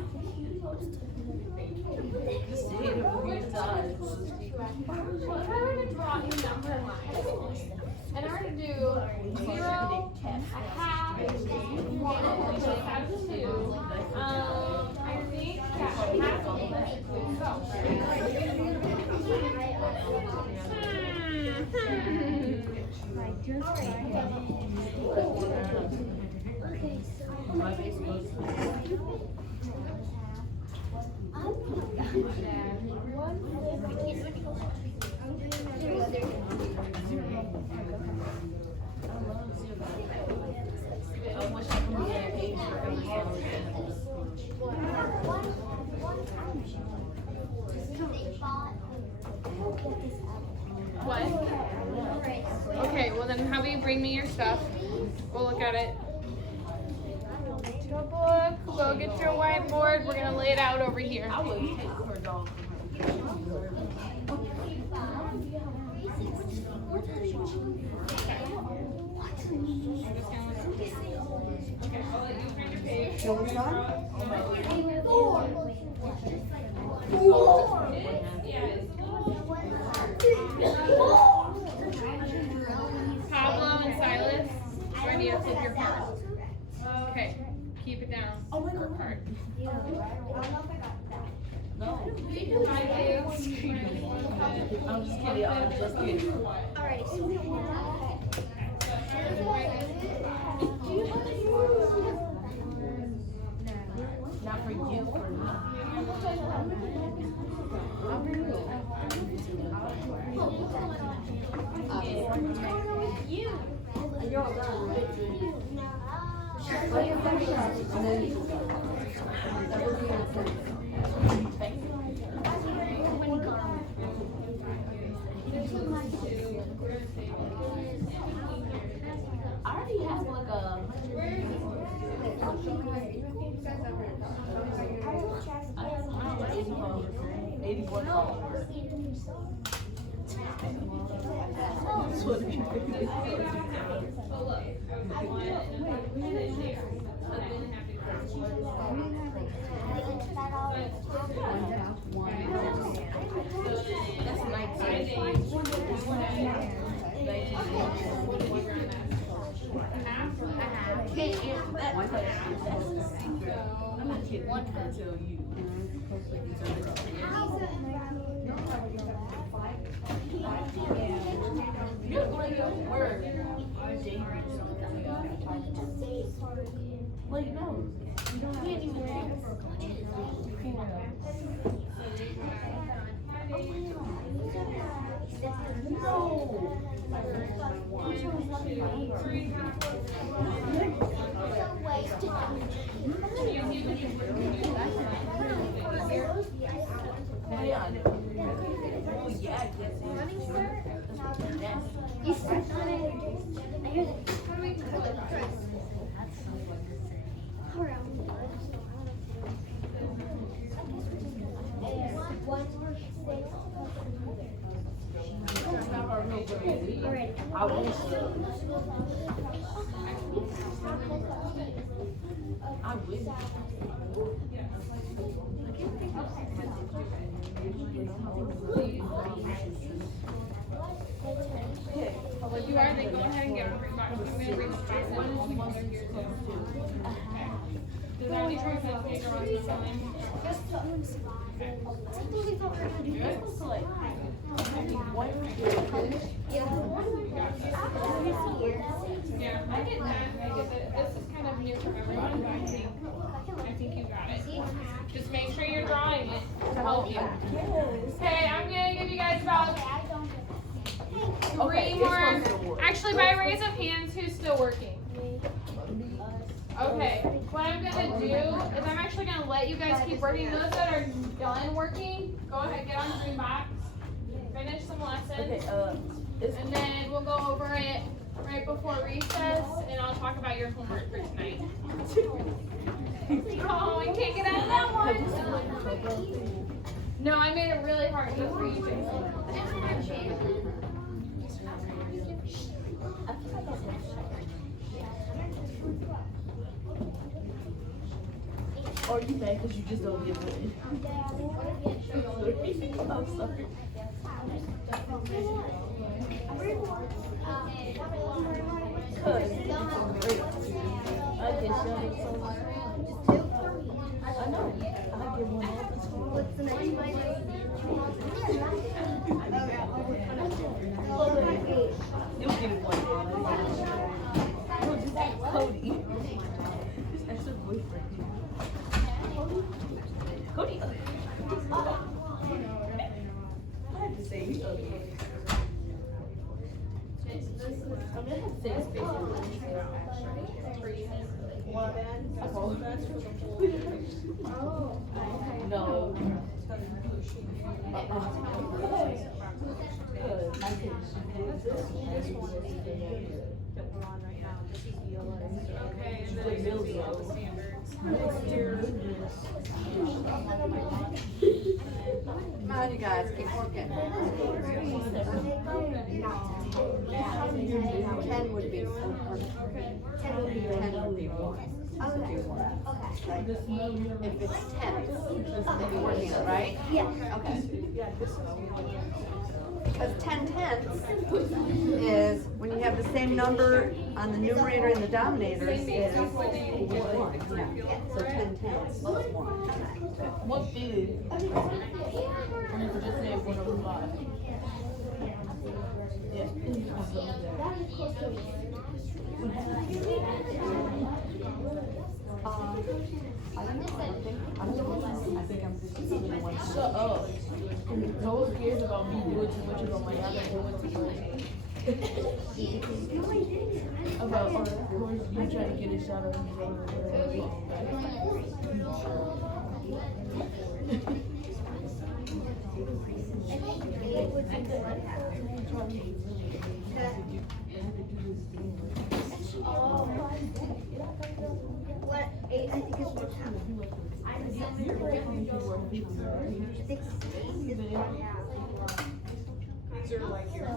Just hit it a few times. Well, if I were to draw a number line, and I were to do 0, a half, 1, which is half 2, I think, yeah, half My face goes. I wish I could be that age for every What? Okay, well then how about you bring me your stuff? We'll look at it. Get you a book, go get your whiteboard, we're gonna lay it out over here. I would take her dog from her. Okay, I'll let you print your page. Pablo and Silas, do I need to flip your card? Okay, keep it down. Oh my God. Card. No. I do. I'm just kidding. I'm just kidding. Alright, Not for you, for me. I already have like a. I have 81 followers. That's what it is. But look, I want it and then here. So I didn't have to That's 19. I'm not kidding. One can tell you. You're going to work. Well, you know, you can't even I wish. I wish. If you are, then go ahead and get them. I'm gonna bring the box in and we'll be here too. Does that need to be paper on the sign? You're supposed to like. Yeah, I get that. I get that. This is kind of new for everyone, but I think you got it. Just make sure you're drawing it to help you. Okay, I'm gonna give you guys about 3 more. Actually, by raise of hands, who's still working? Okay, what I'm gonna do is I'm actually gonna let you guys keep working. Those that are done working, go ahead, get on Green Box, finish some lessons, and then we'll go over it right before recess, and I'll talk about your homework for tonight. Oh, I can't get out of that one. No, I made it really hard just for you, Jason. Or you mad because you just don't get one? I'm sorry. Cause it's great. I get shut up so much. I know. I get one all the time. What's the next one? You'll get it one day. No, just ask Cody. Just ask her boyfriend. Cody. I had to say he's ugly. I'm gonna have to say his face. No. My kids. Okay, and then it's the standards. Come on, you guys, keep working. 10 would be, 10 would be one. Right? If it's 10, you're working it, right? Yeah. Okay. Because 10 tenths is when you have the same number on the numerator and the denominator is 1. Yeah. So 10 tenths is 1. What big? And if you just say 1 over 5. I think I'm just the one. Shut up. No one cares about me doing too much about my other doing too much. About, or of course, you trying to get a shot of me. What? 8, I think it's 1 half. These are like your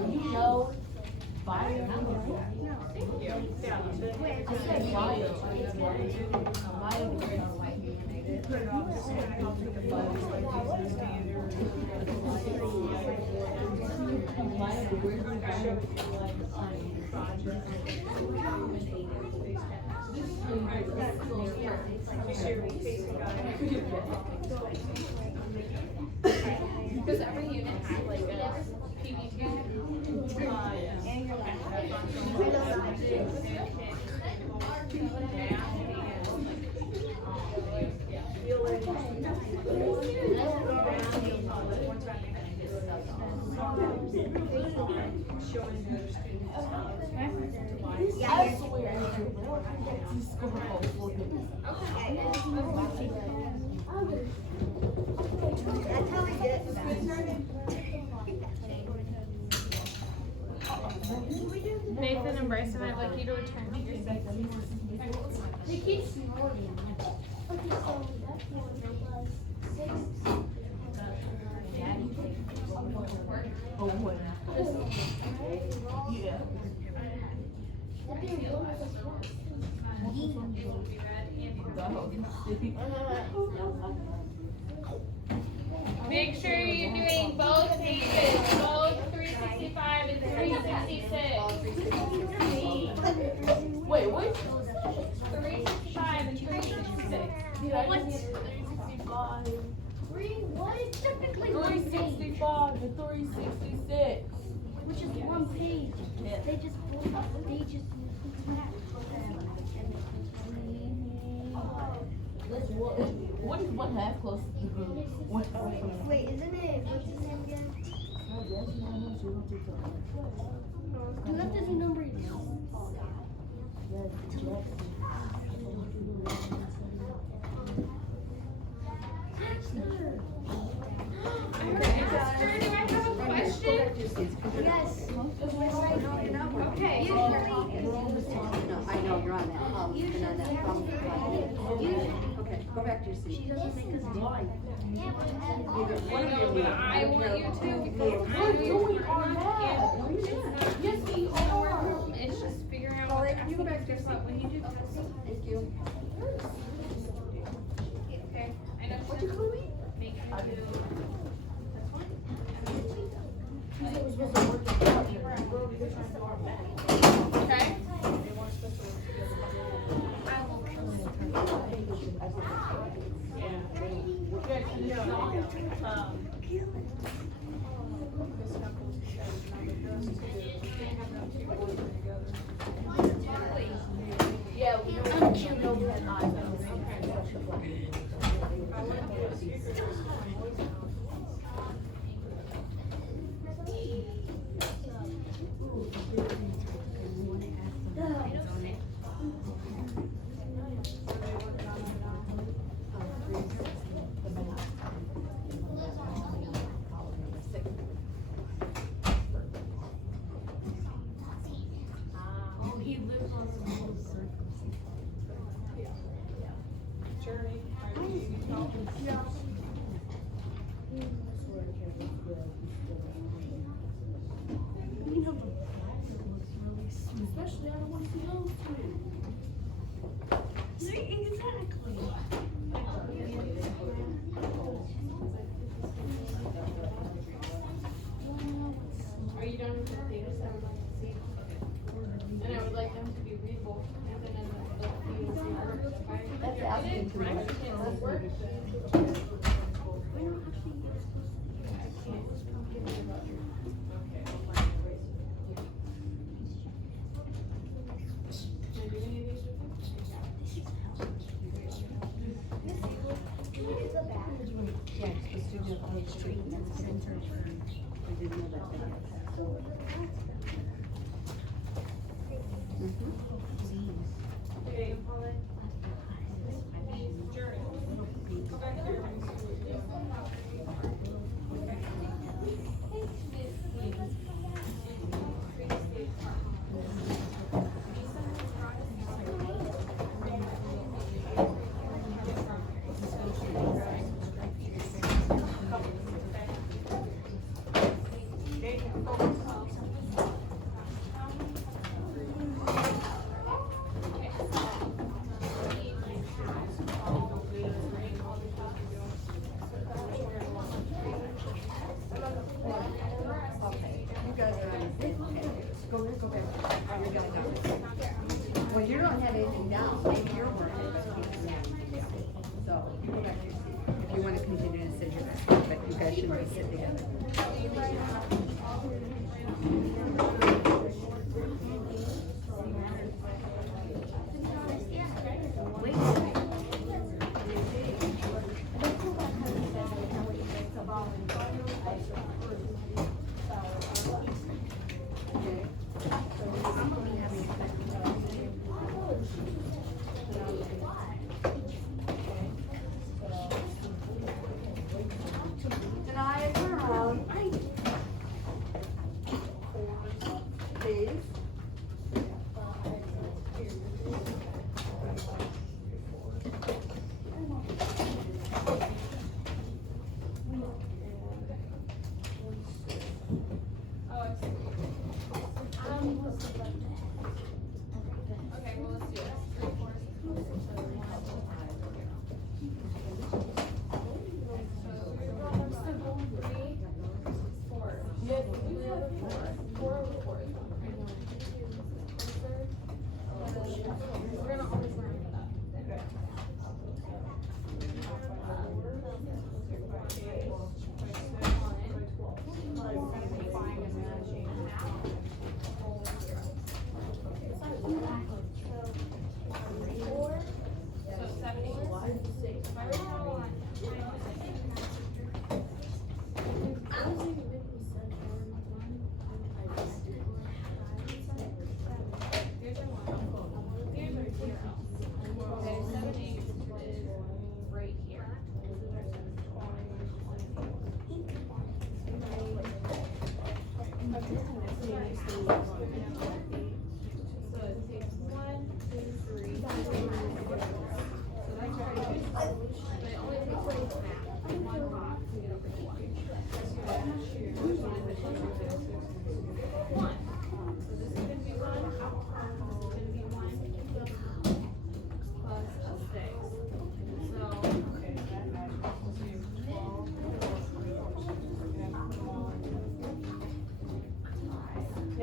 You know, bio. Thank you. Yeah. I said bio. Does every unit have like a PVT? I swear, you score all 4 minutes. That's how we get it back. Nathan and Bryson, I'd like you to return to your seats. They keep snorting. Okay, so that's 1 plus 6. Oh, what? Yeah. Make sure you're doing both pages, both 365 and 366. Wait, what? 365 and 366. What? 365. What is technically 1 page? 365 and 366. Which is 1 page. They just pulled up the pages. What is 1/2 close to the group? Wait, isn't it? What's his name again? Do you have to do numbers? Esther, do I have a question? Yes. Okay. No, I know, you're on that, and on that, okay, go back to your seat. She doesn't make us do it. Either one of you but I want you to because I know you're smart enough and it's not just being overwhelmed, it's just figuring out what You go back to your seat. when you do this. Thank you. Okay, I know she's gonna make you do. Okay? Yeah, I'm sure no pen eyes. Oh, he lives on the whole especially I don't want to see those two. See, exactly. Are you done with the data set? And I would like them to be readable and then in the fields you work. That's asking too much. Yeah, the student on the street in the center. I didn't know that. Okay. Journey. Go back there. You guys are on the same page. Go back. You're going down. Well, you don't have anything down, maybe you're working, but you don't have anything down. So, you go back to your seat. If you want to continue to sit here, but you guys shouldn't be sitting together. Deny, turn around. Please.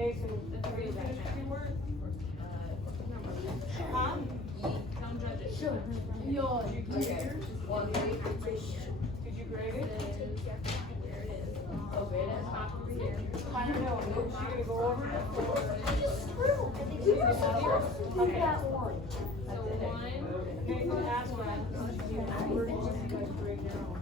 Okay, so the three finished every word? Huh? Don't judge it. Sure. Did you grade yours? Did you grade it? I don't know, is she gonna go over it? Okay. That one. So one. Okay, go ask her. Where did you guys grade your own?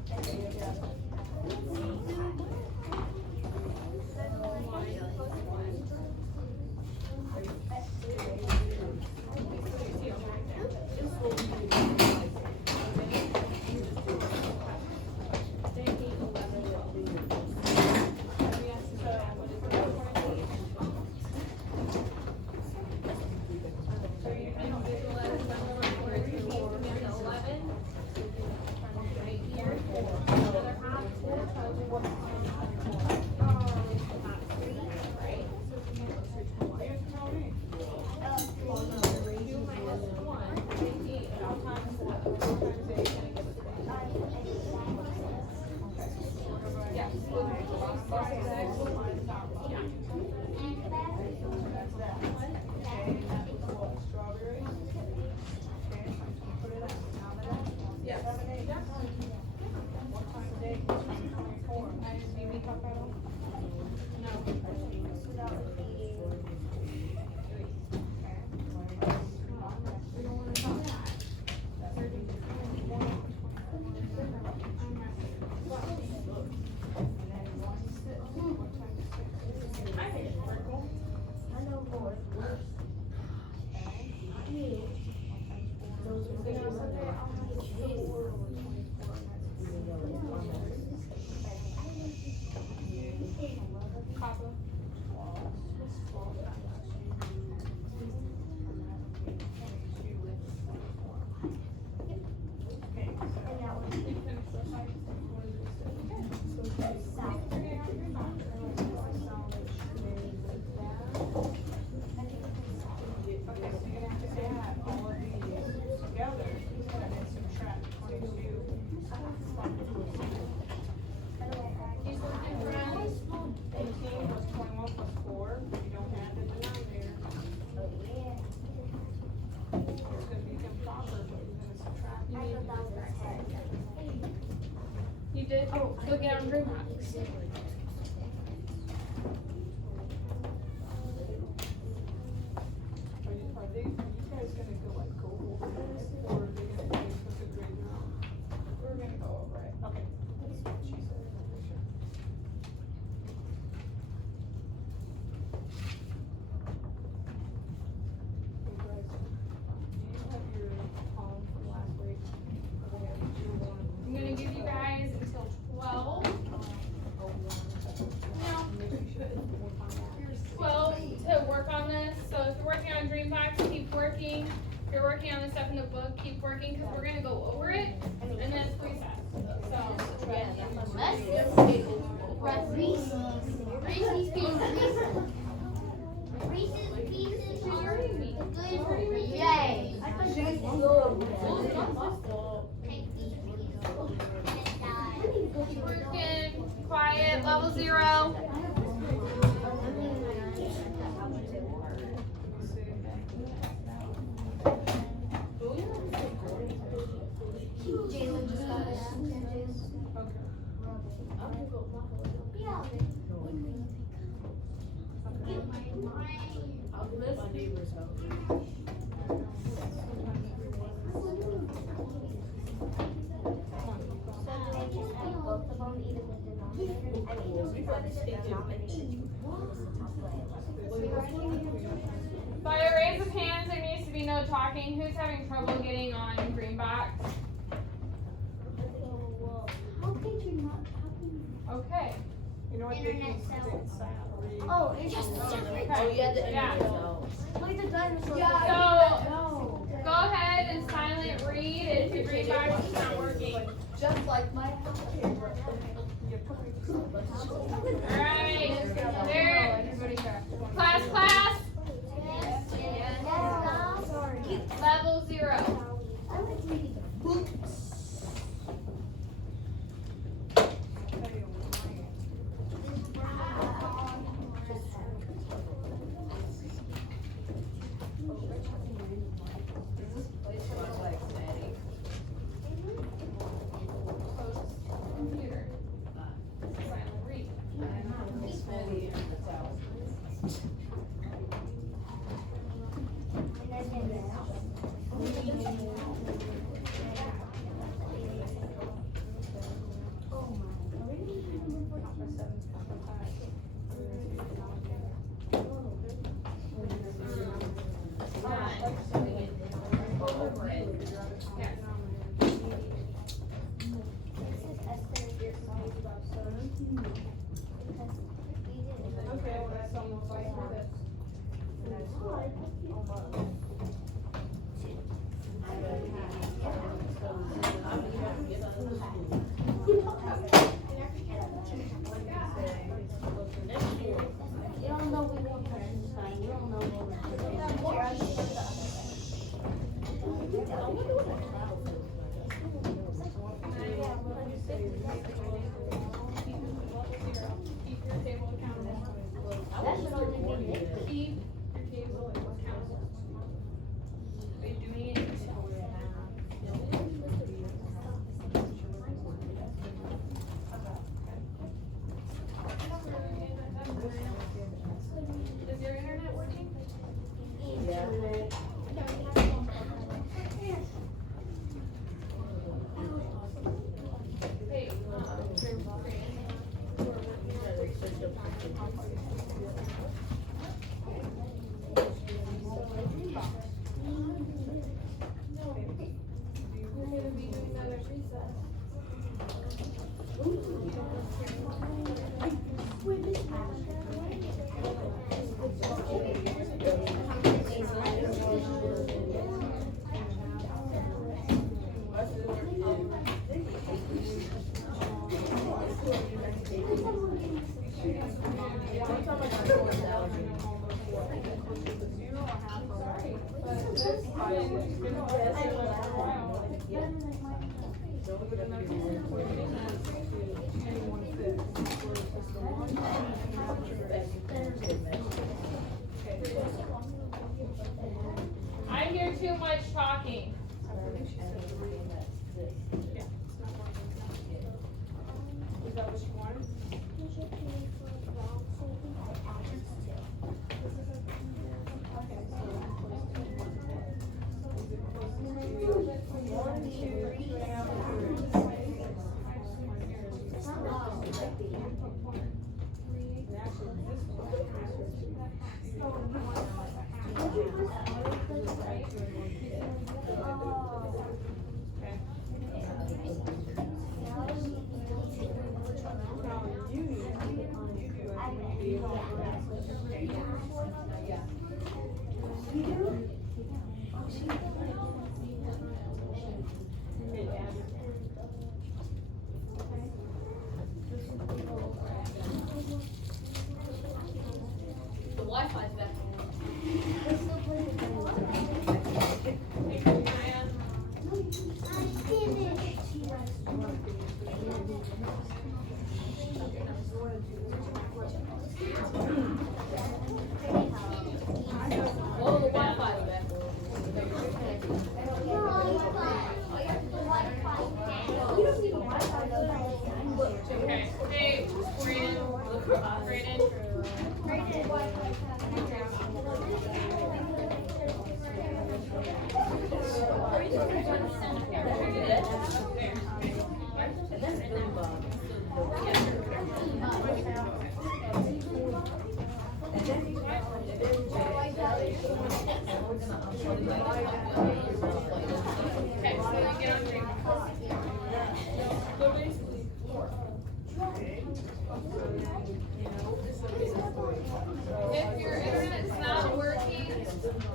You did? Oh, go get on DreamHacks. Are you guys gonna go like go over this, or are they gonna take the grade now? We're gonna go over it. Okay. That's what she said. Sure. Hey guys, do you have your column from last week? Or we have two one? I'm gonna give you guys until 12. No, Maybe you should work on that. 12 to work on this. So if you're working on DreamHacks, keep working. If you're working on the stuff in the book, keep working because we're gonna go over it and then it's recess. So Reese's Pieces. Reese's Pieces are good. Yay. keep working. Quiet. Level 0. Jalen just got it. Yeah. My neighbor's house. Both of them, even the denominator. I mean, denomination. By a raise of hands, there needs to be no talking. Who's having trouble getting on Greenback? How could you not? How can Okay. You know what they Internet can say? Oh, it's just Okay. Oh, you had the Yeah. internet though. like the dinosaur. So go ahead and silent read if your Greenback is not working. Just like my house. Alright. There. Class. Level 0. I like reading books. Maybe it's out. Over it. Yeah. Okay, well, that's almost like this. And that's what, almost. You don't know we want to sign, you don't know Keep your table accountable. that should only be liquid. Keep your table accountable. Are you doing it? Is your internet working? Hey, we're gonna be doing that at recess. I hear too much talking. Is that what you wanted? The Wi-Fi's back. Oh, the Wi-Fi's back. Okay. Hey, Brandon. Okay, so you get on three. So basically, if your internet's not working,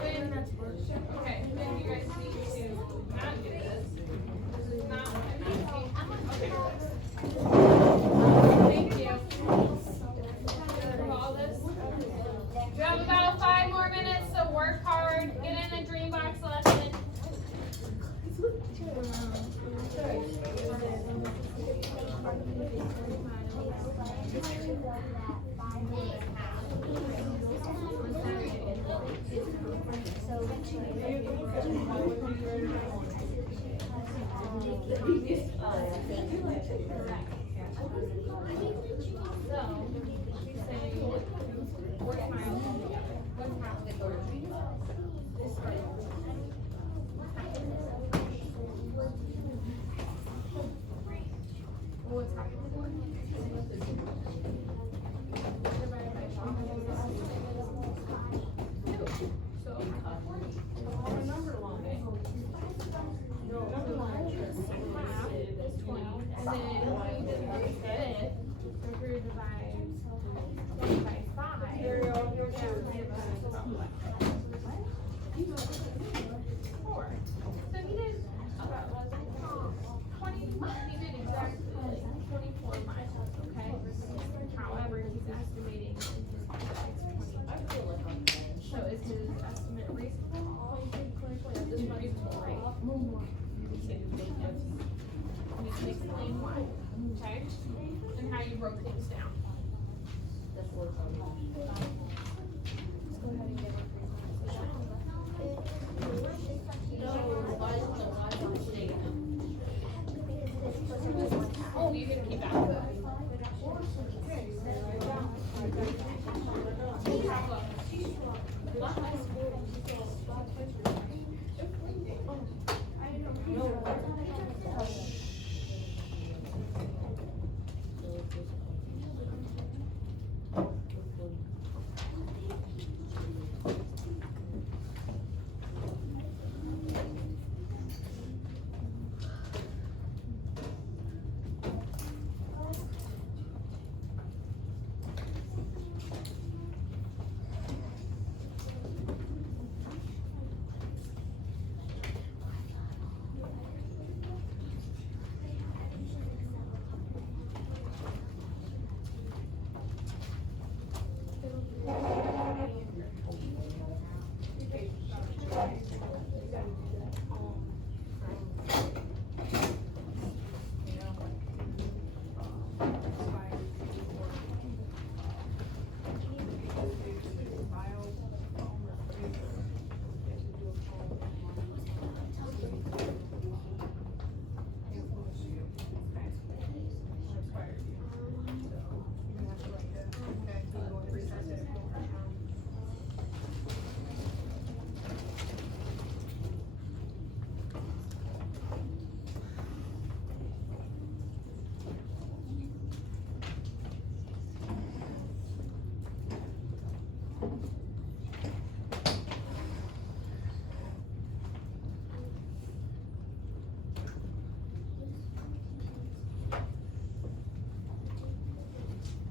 then, okay, then you guys need to not do this. This is not what I'm asking. Okay. Thank you. Call this. You have about 5 more minutes, so work hard, get in the Dreambox lesson. So, she's saying about what? 4. So he did about 20, he did exactly like 24 miles, okay? However, he's estimating in his contract 20. So is his estimate reasonable? This one is right. And you can explain why, okay? And how you broke things down. Oh, you can keep that.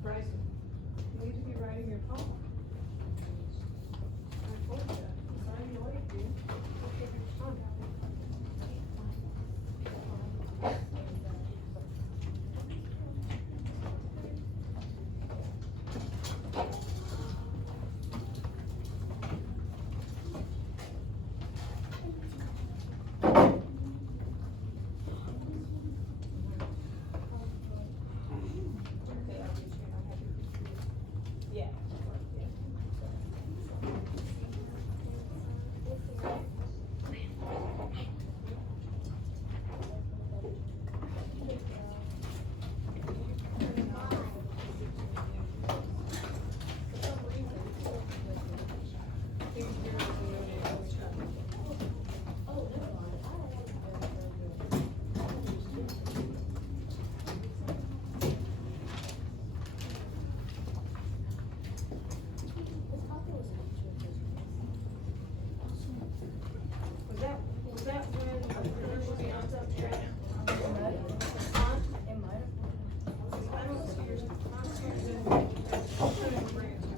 Bryson, you need to be writing your poem. I told you, I know what you do. Okay, your phone. Okay, I'll get you, and I'll have you read. Yeah. Was that when there was the outside there? I don't see yours. I don't see yours in. I'll show you, bring it to me.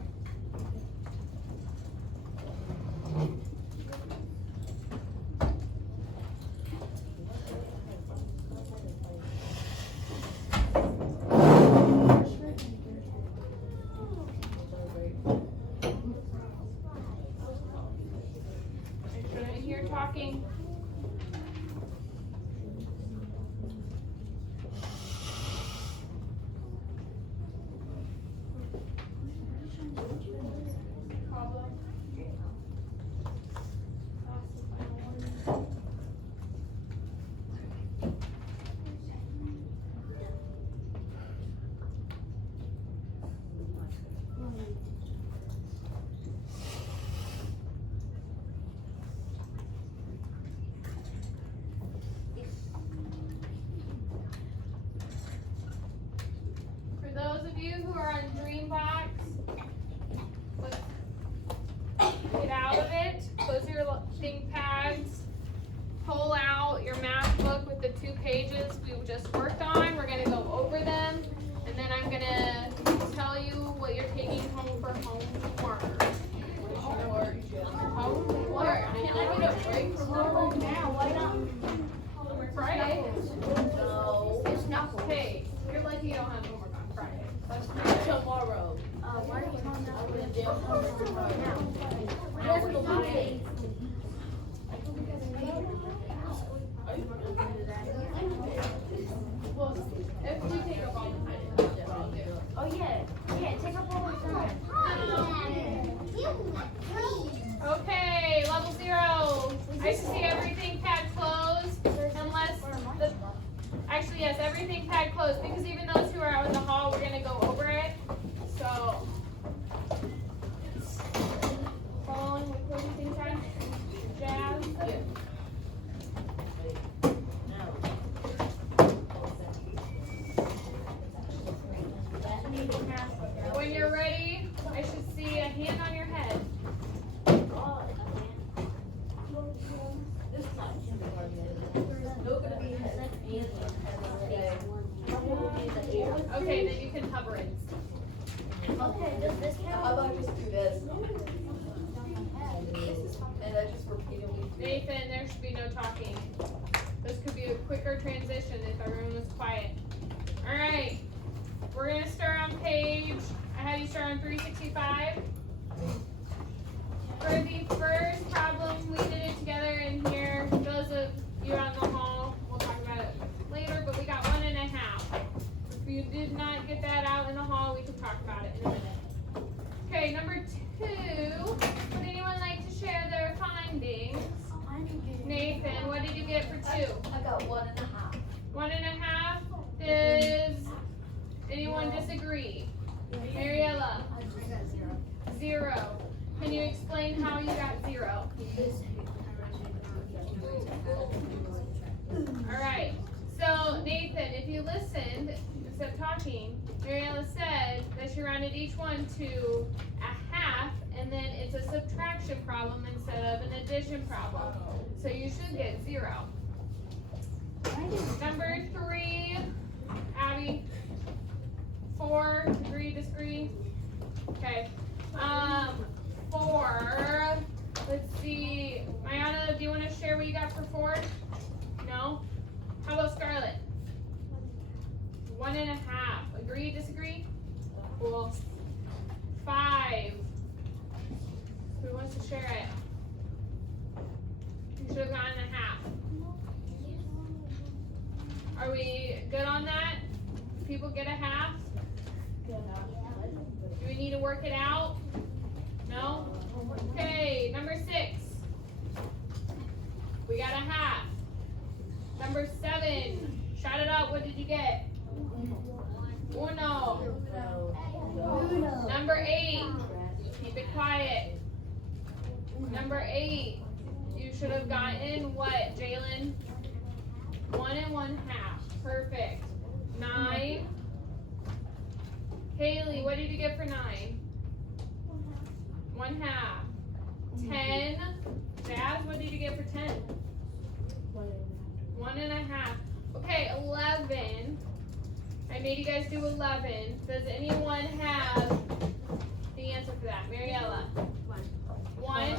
And you're talking. For those of you who are on Dreambox, let's get out of it. Close your ThinkPads. Pull out your math book with the 2 pages we just worked on. We're gonna go over them, and then I'm gonna tell you what you're taking home for homework. Well, if we take up all the time, I'll do. Oh yeah, take up all the time. Okay, level 0. I should see everything pad closed unless the, actually yes, everything pad closed because even those who are out in the hall, we're gonna go over it. So, following with closing time, Jazz. When you're ready, I should see a hand on your head. Okay, then you can hover it. Okay, does this count? How about I just do this? And I just repeatedly do it. Nathan, there should be no talking. This could be a quicker transition if everyone was quiet. Alright, we're gonna start on page, I had you start on 365. For the first problem, we did it together in here. Those of you out in the hall, we'll talk about it later, but we got 1.5. If you did not get that out in the hall, we can talk about it in a minute. Okay, number 2, would anyone like to share their findings? Nathan, what did you get for 2? I got 1.5. 1.5. Does anyone disagree? Mariella? 0. Can you explain how you got 0? Alright, so Nathan, if you listened, instead of talking, Mariella said that she rounded each one to a half, and then it's a subtraction problem instead of an addition problem. So you should get 0. Number 3, Abby. 4, agree, disagree? Okay. 4, let's see. Mayana, do you want to share what you got for 4? No? How about Scarlett? 1.5. Agree, disagree? Cool. 5. Who wants to share it? You should have gotten a half. Are we good on that? People get a half? Do we need to work it out? No? Okay, number 6. We got a half. Number 7. Shout it out, what did you get? Uno. Number 8. Keep it quiet. Number 8. You should have gotten what, Jalen? 1 1/2. Perfect. 9. Haley, what did you get for 9? 1/2. 10. Jazz, what did you get for 10? 1.5. Okay, 11. I made you guys do 11. Does anyone have the answer for that? Mariella? 1.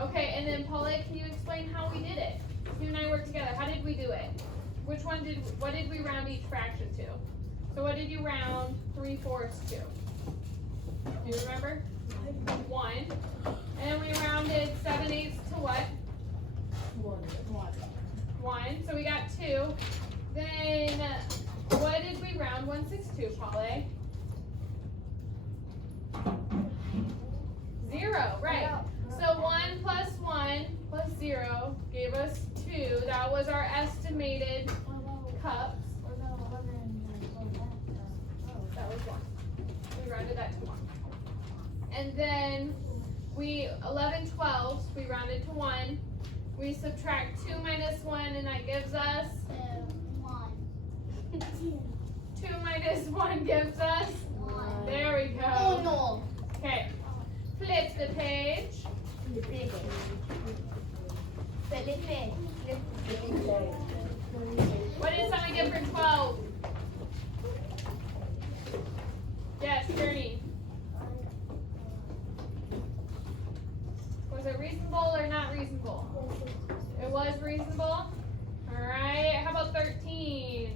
Okay, and then Paulette, can you explain how we did it? You and I worked together. How did we do it? What did we round each fraction to? So what did you round 3/4 to? Do you remember? 1. And then we rounded 7/8 to what? 1. So we got 2. Then what did we round 1/6 to, Paulette? 0, right. So 1 plus 1 plus 0 gave us 2. That was our estimated cups. That was 1. We rounded that to 1. And then 11/12, we rounded to 1. We subtract 2 minus 1, and that gives us 2 minus 1 gives us 1. There we go. Okay. Flip the page. What did someone get for 12? Yes, Journey. Was it reasonable or not reasonable? It was reasonable? Alright, how about 13?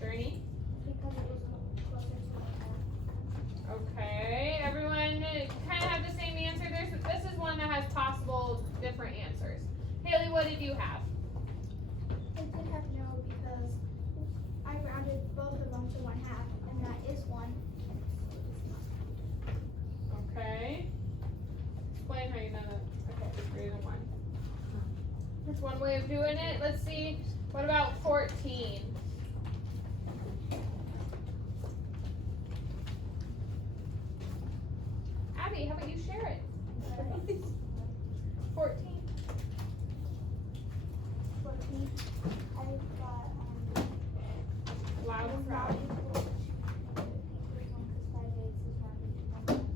Journey? Okay. That's one way of doing it. Let's see. What about 14? Abby, how about you share it? 14. 14. I've got, Loud and it's proud. not equal to 8 because 5 eighths is rounded to 1.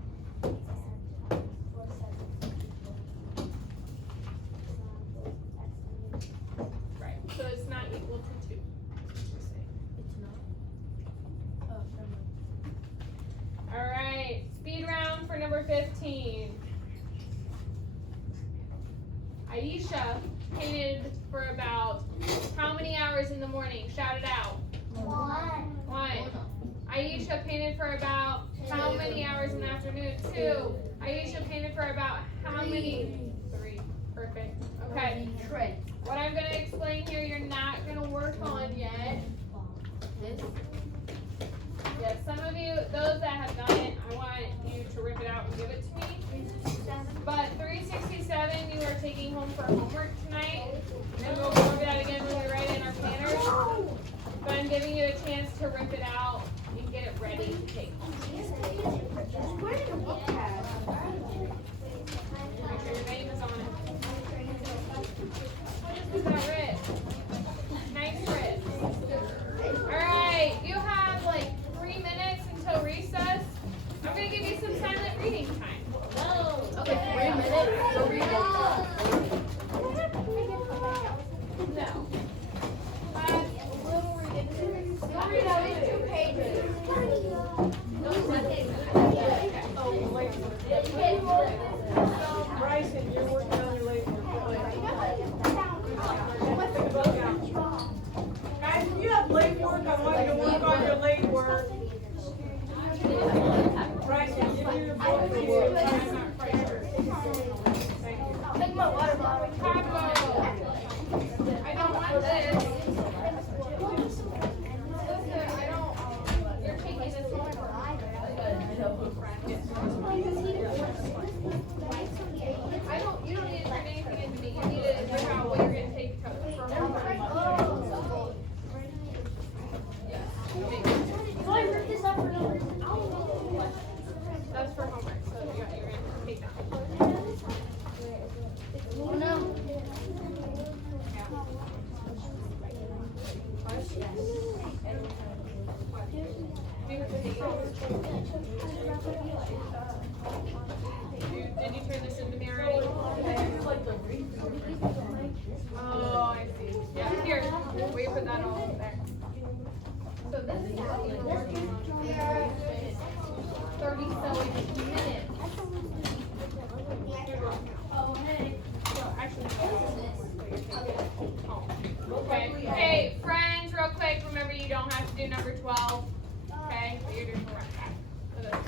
And 4 sevenths is equal to Right. So it's not equal to 2. It's not? Oh, never mind. Alright. Speed round for number 15. Aisha painted for about how many hours in the morning? Shout it out. 1. Aisha painted for about how many hours in the afternoon? 2. Aisha painted for about how many? 3. Perfect. Okay. Trey. What I'm going to explain here, you're not going to work on yet. This? Yes, some of you, those that have done it, I want you to rip it out and give it to me. But 367, you are taking home for homework tonight. And we'll go over that again when we write in our planners. But I'm giving you a chance to rip it out and get it ready to take home. Where did the book have? Make sure your name is on it. Who's that rip? Nice rip. Alright, you have like 3 minutes until recess. I'm going to give you some silent reading time. Okay, 3 minutes. So read it. No. That's a little ridiculous. Read only 2 pages. Bryson, you're working on your late work. Guys, if you have late work, I want you to work on your late work. Bryson, give me your book. I'm not quite sure. Take my water bottle. Taco. I don't want this. Listen, I don't. You're taking this home for you don't need to turn anything into me. You need to figure out what you're going to take for homework. That's for homework, so you're going to take that. Did you turn this into me already? Oh, I see. Yeah, here. We put that all there. So this is what we're working on. 30 so minutes. So actually, okay. Hey, friends, real quick. Remember, you don't have to do number 12. Okay, but you're doing the right back.